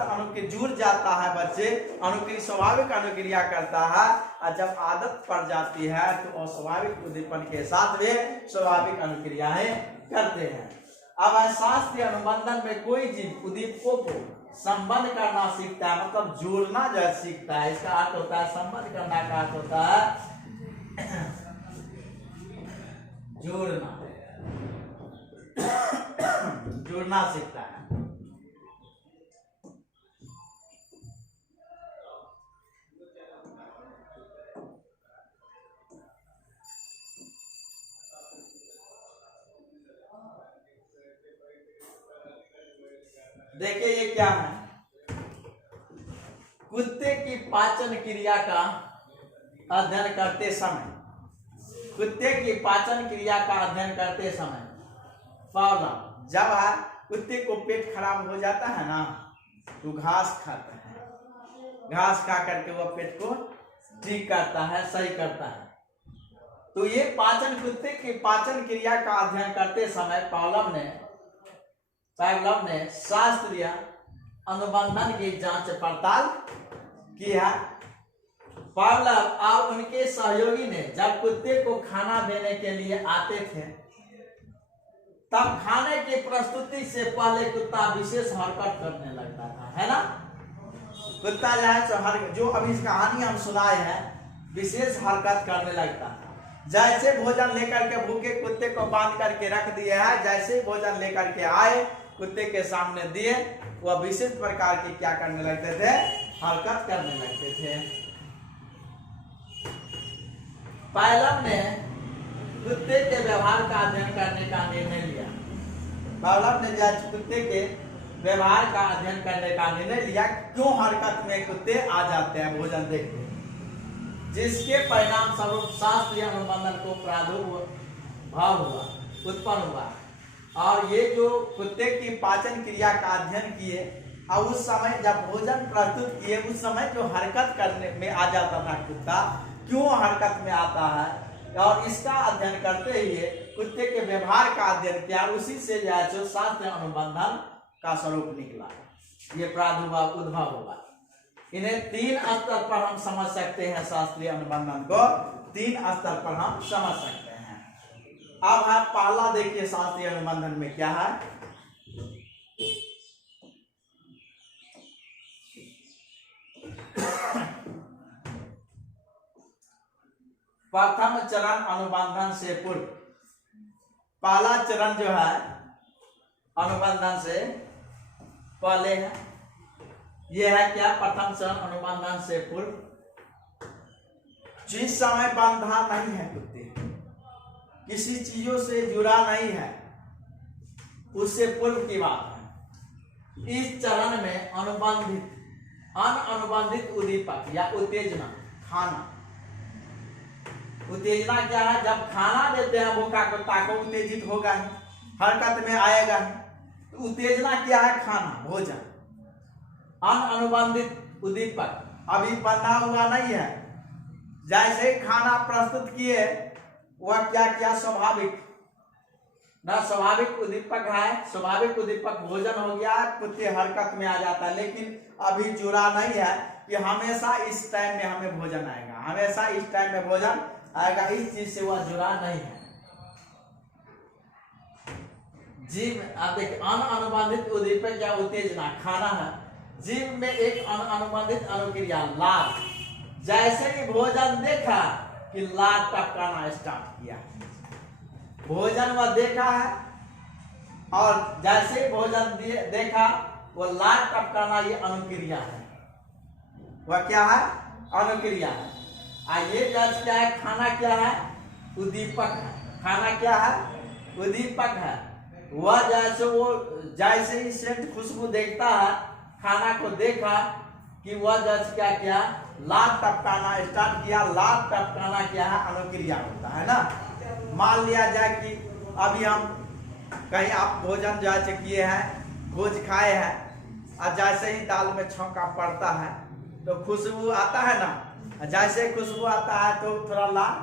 जुड़ जाता है बच्चे, अनुक्रिया स्वाभाविक अनुक्रिया करता है, और जब आदत पड़ जाती है तो अस्वाभाविक उद्दीपन के साथ वे स्वाभाविक अनुक्रियाएं करते हैं। अब शास्त्रीय अनुबंधन में कोई जीव उद्दीपकों को संबंध करना सीखता है, मतलब जोड़ना जो सीखता है, इसका अर्थ होता है संबंध करना का अर्थ होता है जोड़ना, जोड़ना सीखता है। देखिए ये क्या है, कुत्ते की पाचन क्रिया का अध्ययन करते समय, कुत्ते की पाचन क्रिया का अध्ययन करते समय पावला, जब कुत्ते को पेट खराब हो जाता है ना तो घास खाता है, घास खा करके वह पेट को ठीक करता है, सही करता है। तो ये पाचन, कुत्ते की पाचन क्रिया का अध्ययन करते समय पावलव ने शास्त्रीय अनुबंधन की जांच पड़ताल की है। पावलव और उनके सहयोगी ने जब कुत्ते को खाना देने के लिए आते थे तब खाने की प्रस्तुति से पहले कुत्ता विशेष हरकत करने लगता था, है ना। कुत्ता जो है जो अभी इस कहानी हम सुनाए हैं, विशेष हरकत करने लगता था। जैसे भोजन लेकर के भूखे कुत्ते को बांध करके रख दिए है, जैसे भोजन लेकर के आए कुत्ते के सामने दिए, वह विशेष प्रकार की क्या करने लगते थे, हरकत करने लगते थे। पावलव ने कुत्ते के व्यवहार का अध्ययन करने का निर्णय लिया। पावलव ने जब कुत्ते के व्यवहार का अध्ययन करने का निर्णय लिया, क्यों हरकत में कुत्ते आ जाते हैं भोजन देखते, जिसके परिणाम स्वरूप शास्त्रीय अनुबंधन को प्रादुर्भाव हुआ, उत्पन्न हुआ। और ये जो कुत्ते की पाचन क्रिया का अध्ययन किए और उस समय जब भोजन प्रस्तुत किए, उस समय जो हरकत करने में आ जाता था कुत्ता, क्यों हरकत में आता है, और इसका अध्ययन करते हुए कुत्ते के व्यवहार का अध्ययन किया, उसी से जो शास्त्रीय अनुबंधन का स्वरूप निकला, ये प्रादुर्भाव उद्भव हुआ। इन्हें 3 स्तर पर हम समझ सकते हैं, शास्त्रीय अनुबंधन को 3 स्तर पर हम समझ सकते हैं। अब आप पहला देखिए शास्त्रीय अनुबंधन में क्या है। प्रथम चरण अनुबंधन से पूर्व, पहला चरण जो है अनुबंधन से पहले है, यह है क्या, प्रथम चरण अनुबंधन से पूर्व। जिस समय बंधा नहीं है कुत्ते, किसी चीजों से जुड़ा नहीं है, उससे पूर्व की बात है। इस चरण में अनुबंधित उद्दीपक या उत्तेजना, खाना, उत्तेजना क्या है, जब खाना देते हैं भूखा कुत्ता को उत्तेजित होगा ही, हरकत में आएगा ही, तो उत्तेजना क्या है, खाना, भोजन। अनुबंधित उद्दीपक अभी बंधा हुआ नहीं है, जैसे ही खाना प्रस्तुत किए वह क्या क्या स्वाभाविक ना स्वाभाविक उद्दीपक है, स्वाभाविक उद्दीपक भोजन हो गया, कुत्ते हरकत में आ जाता है, लेकिन अभी जुड़ा नहीं है कि हमेशा इस टाइम में हमें भोजन आएगा, हमेशा इस टाइम में भोजन आएगा, इस चीज से वह जुड़ा नहीं है। जीव आप देखिए, अनुबंधित उद्दीपक या उत्तेजना खाना है, जीव में एक अनुबंधित अनुक्रिया लार, जैसे ही भोजन देखा कि लार टपकाना स्टार्ट किया, भोजन वह देखा है और जैसे ही भोजन देखा वो लार टपकाना, ये अनुक्रिया है, वह क्या है, अनुक्रिया है। ये जज क्या है, खाना क्या है, उद्दीपक है, खाना क्या है, उद्दीपक है। वह जैसे ही सेंट खुशबू देखता है, खाना को देखा कि वह जज क्या क्या लार टपकाना स्टार्ट किया। लार टपकाना क्या है, अनुक्रिया होता है ना। मान लिया जाए कि अभी हम कहीं आप भोजन जैसे किए हैं, भोज खाए हैं, और जैसे ही दाल में छौंका पड़ता है तो खुशबू आता है ना। जैसे खुशबू आता है तो थोड़ा लार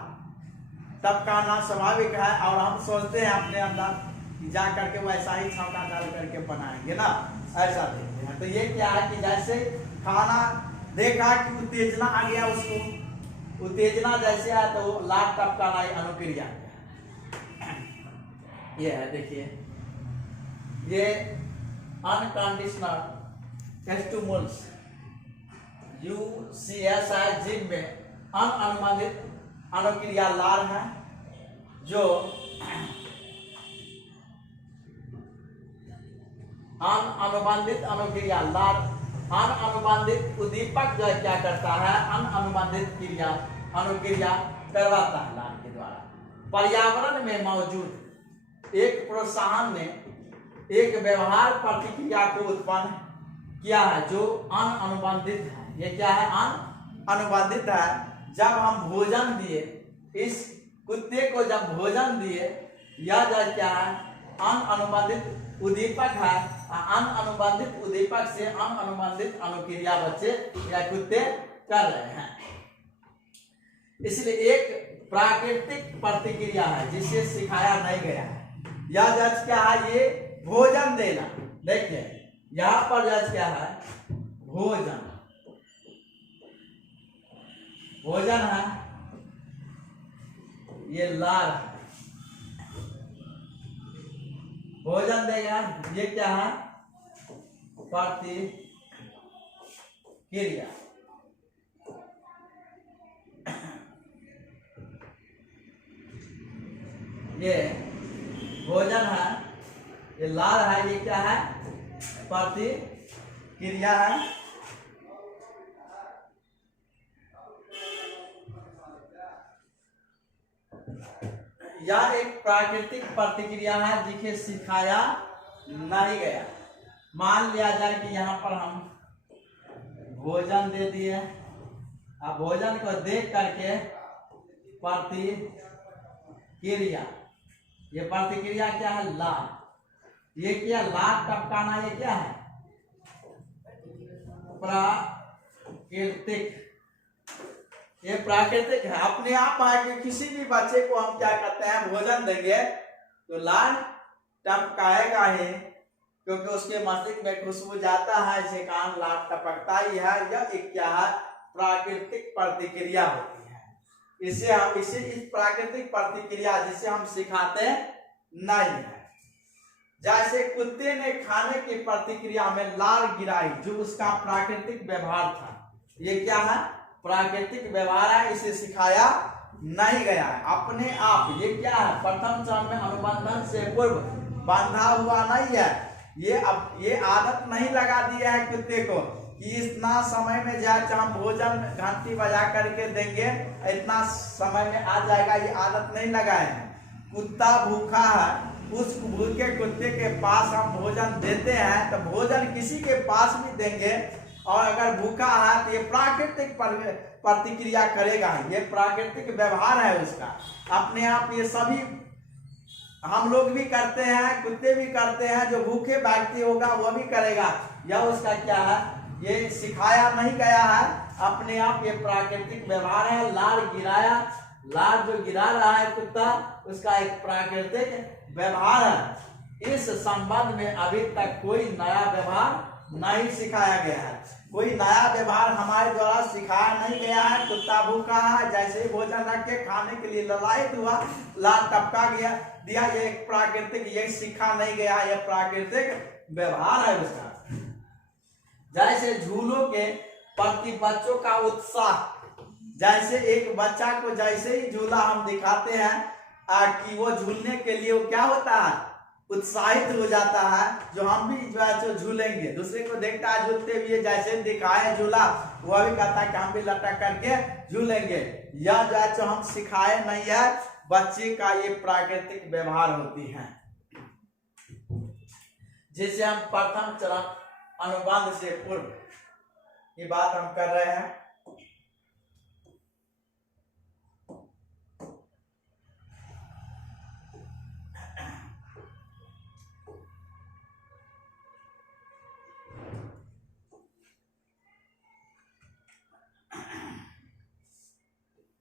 टपकाना स्वाभाविक है, और हम सोचते हैं अपने अंदर कि जा करके वैसा ही छौंका डाल करके बनाएंगे ना, ऐसा देखते हैं। तो ये क्या है कि जैसे खाना देखा कि उत्तेजना आ गया, उसको उत्तेजना जैसे आया तो लार टपकाना अनुक्रिया ये है। देखिए ये अनकंडीशनल स्टिमुलस UCSI जीव में अनुमानित अनुक्रिया लार है, जो अनुबंधित अनुक्रिया लार अनुबंधित उद्दीपक जो क्या करता है, अनुबंधित क्रिया अनुक्रिया करवाता है लार के द्वारा। पर्यावरण में मौजूद एक प्रोत्साहन ने एक व्यवहार प्रतिक्रिया को उत्पन्न किया है जो अनुबंधित है। ये क्या है, अनुबंधित है। जब हम भोजन दिए, इस कुत्ते को जब भोजन दिए, यह जो क्या है, अनुबंधित उद्दीपक है। अनुबंधित उद्दीपक से अनुबंधित अनुक्रिया बच्चे या कुत्ते कर रहे हैं। इसलिए एक प्राकृतिक प्रतिक्रिया है जिसे सिखाया नहीं गया है। यह जज क्या है, ये भोजन देना। देखिए यहां पर जज क्या है, भोजन, भोजन है, ये लार है, भोजन देगा। ये क्या है, प्रतिक्रिया। ये भोजन है, ये लार है, ये क्या है, प्रतिक्रिया है। यह एक प्राकृतिक प्रतिक्रिया है जिसे सिखाया नहीं गया। मान लिया जाए कि यहाँ पर हम भोजन दे दिए, अब भोजन को देख करके प्रतिक्रिया, ये प्रतिक्रिया क्या है, लार। ये क्या, लार टपकाना, ये क्या है, प्राकृतिक। ये प्राकृतिक है, अपने आप है कि किसी भी बच्चे को हम क्या करते हैं, भोजन देंगे तो लार टपकाएगा ही, क्योंकि उसके मस्तिष्क में खुशबू जाता है, इसे कारण लार टपकता ही है। यह एक क्या है, प्राकृतिक प्रतिक्रिया होती है। इसे हम इस प्राकृतिक प्रतिक्रिया जिसे हम सिखाते नहीं है। जैसे कुत्ते ने खाने की प्रतिक्रिया में लार गिराई, जो उसका प्राकृतिक व्यवहार था। ये क्या है, प्राकृतिक व्यवहार है, इसे सिखाया नहीं गया है। अपने आप ये क्या है, प्रथम चरण में अनुबंधन से पूर्व बांधा हुआ नहीं है। ये आदत नहीं लगा दिया है कुत्ते को कि इतना समय में जाए, हम भोजन घंटी बजा करके देंगे, इतना समय में आ जाएगा, ये आदत नहीं लगाए हैं। कुत्ता भूखा है, उस भूखे कुत्ते के पास हम भोजन देते हैं तो भोजन किसी के पास भी देंगे, और अगर भूखा है तो ये प्राकृतिक प्रतिक्रिया करेगा। ये प्राकृतिक व्यवहार है उसका, अपने आप। ये सभी हम लोग भी करते हैं, कुत्ते भी करते हैं, जो भूखे व्यक्ति होगा वो भी करेगा। यह उसका क्या है, ये सिखाया नहीं गया है, अपने आप ये प्राकृतिक व्यवहार है। लार गिराया, लार जो गिरा रहा है कुत्ता, उसका एक प्राकृतिक व्यवहार है। इस संबंध में अभी तक कोई नया व्यवहार नहीं सिखाया गया है। कोई नया व्यवहार हमारे द्वारा सिखाया नहीं गया है। कुत्ता भूखा है, जैसे ही भोजन रख के खाने के लिए ललायत हुआ, लार टपका गया दिया, ये एक प्राकृतिक, ये सीखा नहीं गया, ये प्राकृतिक व्यवहार है उसका। जैसे झूलों के प्रति बच्चों का उत्साह, जैसे एक बच्चा को जैसे ही झूला हम दिखाते हैं कि वो झूलने के लिए वो क्या होता है, उत्साहित हो जाता है, जो हम भी जो है झूलेंगे। दूसरे को देखता है झूलते हुए, जैसे दिखाए झूला, वह भी कहता है कि हम भी लटक करके झूलेंगे। यह जो है हम सिखाए नहीं है, बच्चे का ये प्राकृतिक व्यवहार होती है, जिसे हम प्रथम चरण अनुबंध से पूर्व की बात हम कर रहे हैं।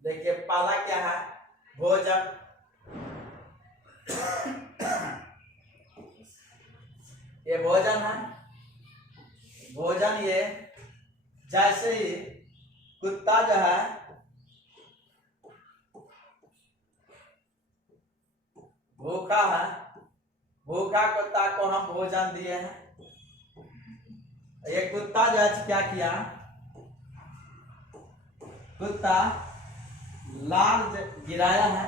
देखिए पहला क्या है, भोजन। ये भोजन है। भोजन ये जैसे ही कुत्ता जो है भूखा है, भूखा कुत्ता को हम भोजन दिए हैं। ये कुत्ता जो है क्या किया, कुत्ता लार गिराया है।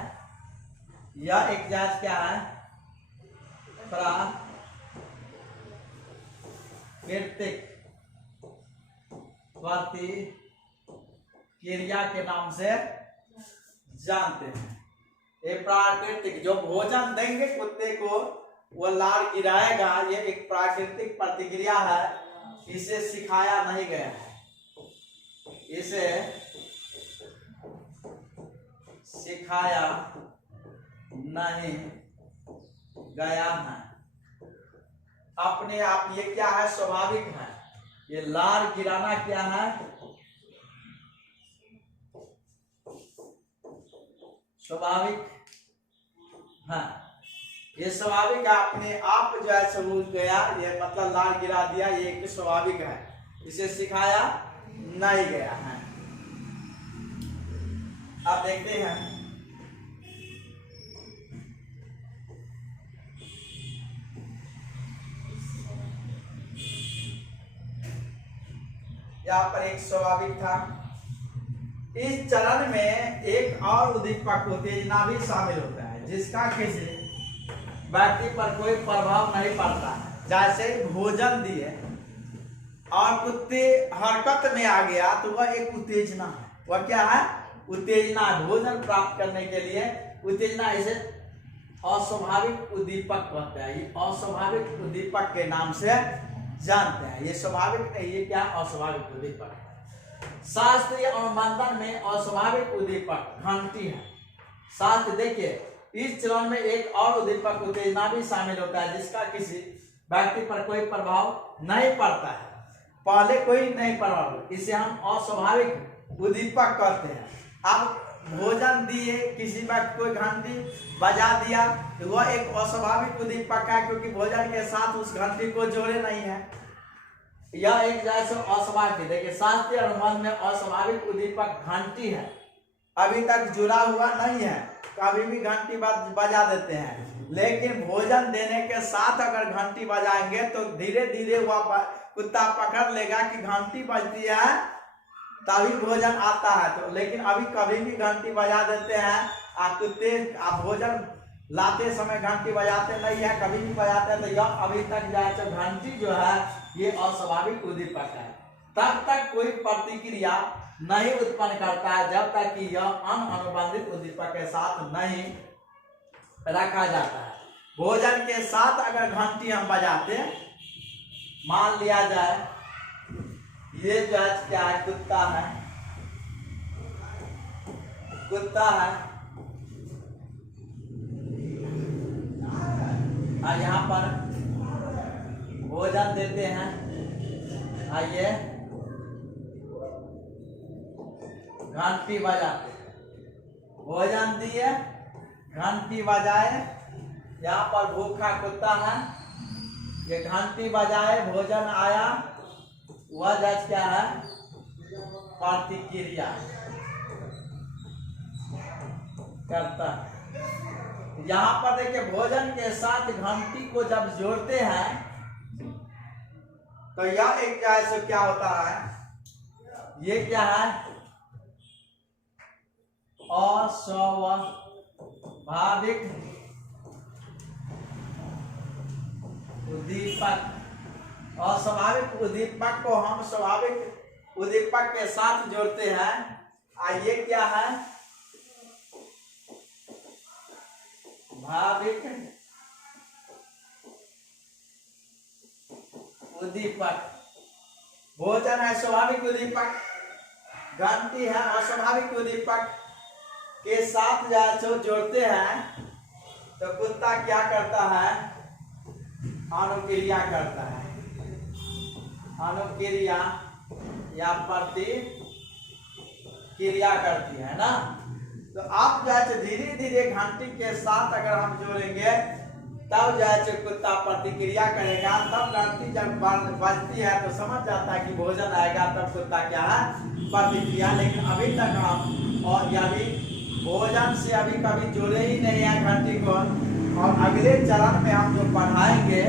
यह एक जांच क्या है, प्राकृतिक प्रतिक्रिया के नाम से जानते हैं। ये प्राकृतिक, जो भोजन देंगे कुत्ते को वो लार गिराएगा, ये एक प्राकृतिक प्रतिक्रिया है। इसे सिखाया नहीं गया है, इसे सिखाया नहीं गया है, अपने आप ये क्या है, स्वाभाविक है। ये लार गिराना क्या है, स्वाभाविक है। ये स्वाभाविक है, अपने आप जो है सबूत गया, ये मतलब लार गिरा दिया, ये एक स्वाभाविक है, इसे सिखाया नहीं गया है। आप देखते हैं यहाँ पर एक स्वाभाविक था। इस चरण में एक और उद्दीपक उत्तेजना भी शामिल होता है, जिसका किसी व्यक्ति पर कोई प्रभाव नहीं पड़ता है। जैसे भोजन दिए और कुत्ते हरकत में आ गया तो वह एक उत्तेजना है। वह क्या है, उत्तेजना। भोजन प्राप्त करने के लिए उत्तेजना, इसे अस्वाभाविक उद्दीपक कहते हैं। ये अस्वाभाविक उद्दीपक के नाम से जानते हैं। ये स्वाभाविक नहीं, ये क्या, अस्वाभाविक उद्दीपक है। शास्त्रीय अनुबंधन में अस्वाभाविक उद्दीपक घंटी है। शास्त्र देखिए, इस चरण में एक और उद्दीपक उत्तेजना भी शामिल होता है, जिसका किसी व्यक्ति पर कोई प्रभाव नहीं पड़ता है। पहले कोई नहीं प्रभाव, इसे हम अस्वाभाविक उद्दीपक कहते हैं। अब भोजन दिए, किसी व्यक्ति को घंटी बजा दिया तो वह एक अस्वाभाविक उद्दीपक है, क्योंकि भोजन के साथ उस घंटी को जोड़े नहीं है। यह एक जैसे अस्वाभाविक, देखिए शास्त्रीय अनुबंध में अस्वाभाविक उद्दीपक घंटी है, अभी तक जुड़ा हुआ नहीं है, कभी भी घंटी बजा देते हैं। लेकिन भोजन देने के साथ अगर घंटी बजाएंगे तो धीरे धीरे वह कुत्ता पकड़ लेगा कि घंटी बजती है तभी भोजन आता है। तो लेकिन अभी कभी भी घंटी बजा देते हैं, आप कुत्ते आप भोजन लाते समय घंटी बजाते नहीं है, कभी भी बजाते हैं, तो यह अभी तक जाए तो घंटी जो है ये अस्वाभाविक उद्दीपक है। तब तक कोई प्रतिक्रिया नहीं उत्पन्न करता है जब तक कि यह अनुबंधित उद्दीपक के साथ नहीं रखा जाता है। भोजन के साथ अगर घंटी हम बजाते, मान लिया जाए ये जो है क्या है, कुत्ता है, कुत्ता है, और यहाँ पर भोजन देते हैं। आइए घंटी बजाते, भोजन दिए, घंटी बजाए। यहाँ पर भूखा कुत्ता है, ये घंटी बजाए, भोजन आया, वह जज क्या है, प्रतिक्रिया करता है। यहाँ पर देखिए भोजन के साथ घंटी को जब जोड़ते हैं तो यह एक जैसे क्या होता है, ये क्या है, अस्वाभाविक उद्दीपक। अस्वाभाविक उद्दीपक को हम स्वाभाविक उद्दीपक के साथ जोड़ते हैं। ये क्या है, भाविक उद्दीपक। भोजन है स्वाभाविक उद्दीपक, घंटी है अस्वाभाविक उद्दीपक के साथ जो जोड़ते हैं तो कुत्ता क्या करता है, अनुक्रिया करता है। अनुक्रिया या प्रतिक्रिया करती है ना। तो आप जो है धीरे धीरे घंटी के साथ अगर हम जोड़ेंगे तब जो है कुत्ता प्रतिक्रिया करेगा। तब घंटी जब बजती है तो समझ जाता है कि भोजन आएगा, तब कुत्ता क्या है प्रतिक्रिया। लेकिन अभी तक हम और अभी भोजन से अभी कभी जोड़े ही नहीं है घंटी को, और अगले चरण में हम जो पढ़ाएंगे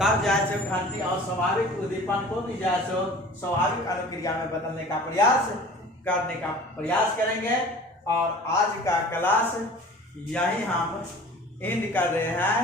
तब जाए घंटी और स्वाभाविक उद्दीपन को भी जाए स्वाभाविक अनुक्रिया में बदलने का प्रयास करने का प्रयास करेंगे। और आज का क्लास यही हम एंड कर रहे हैं।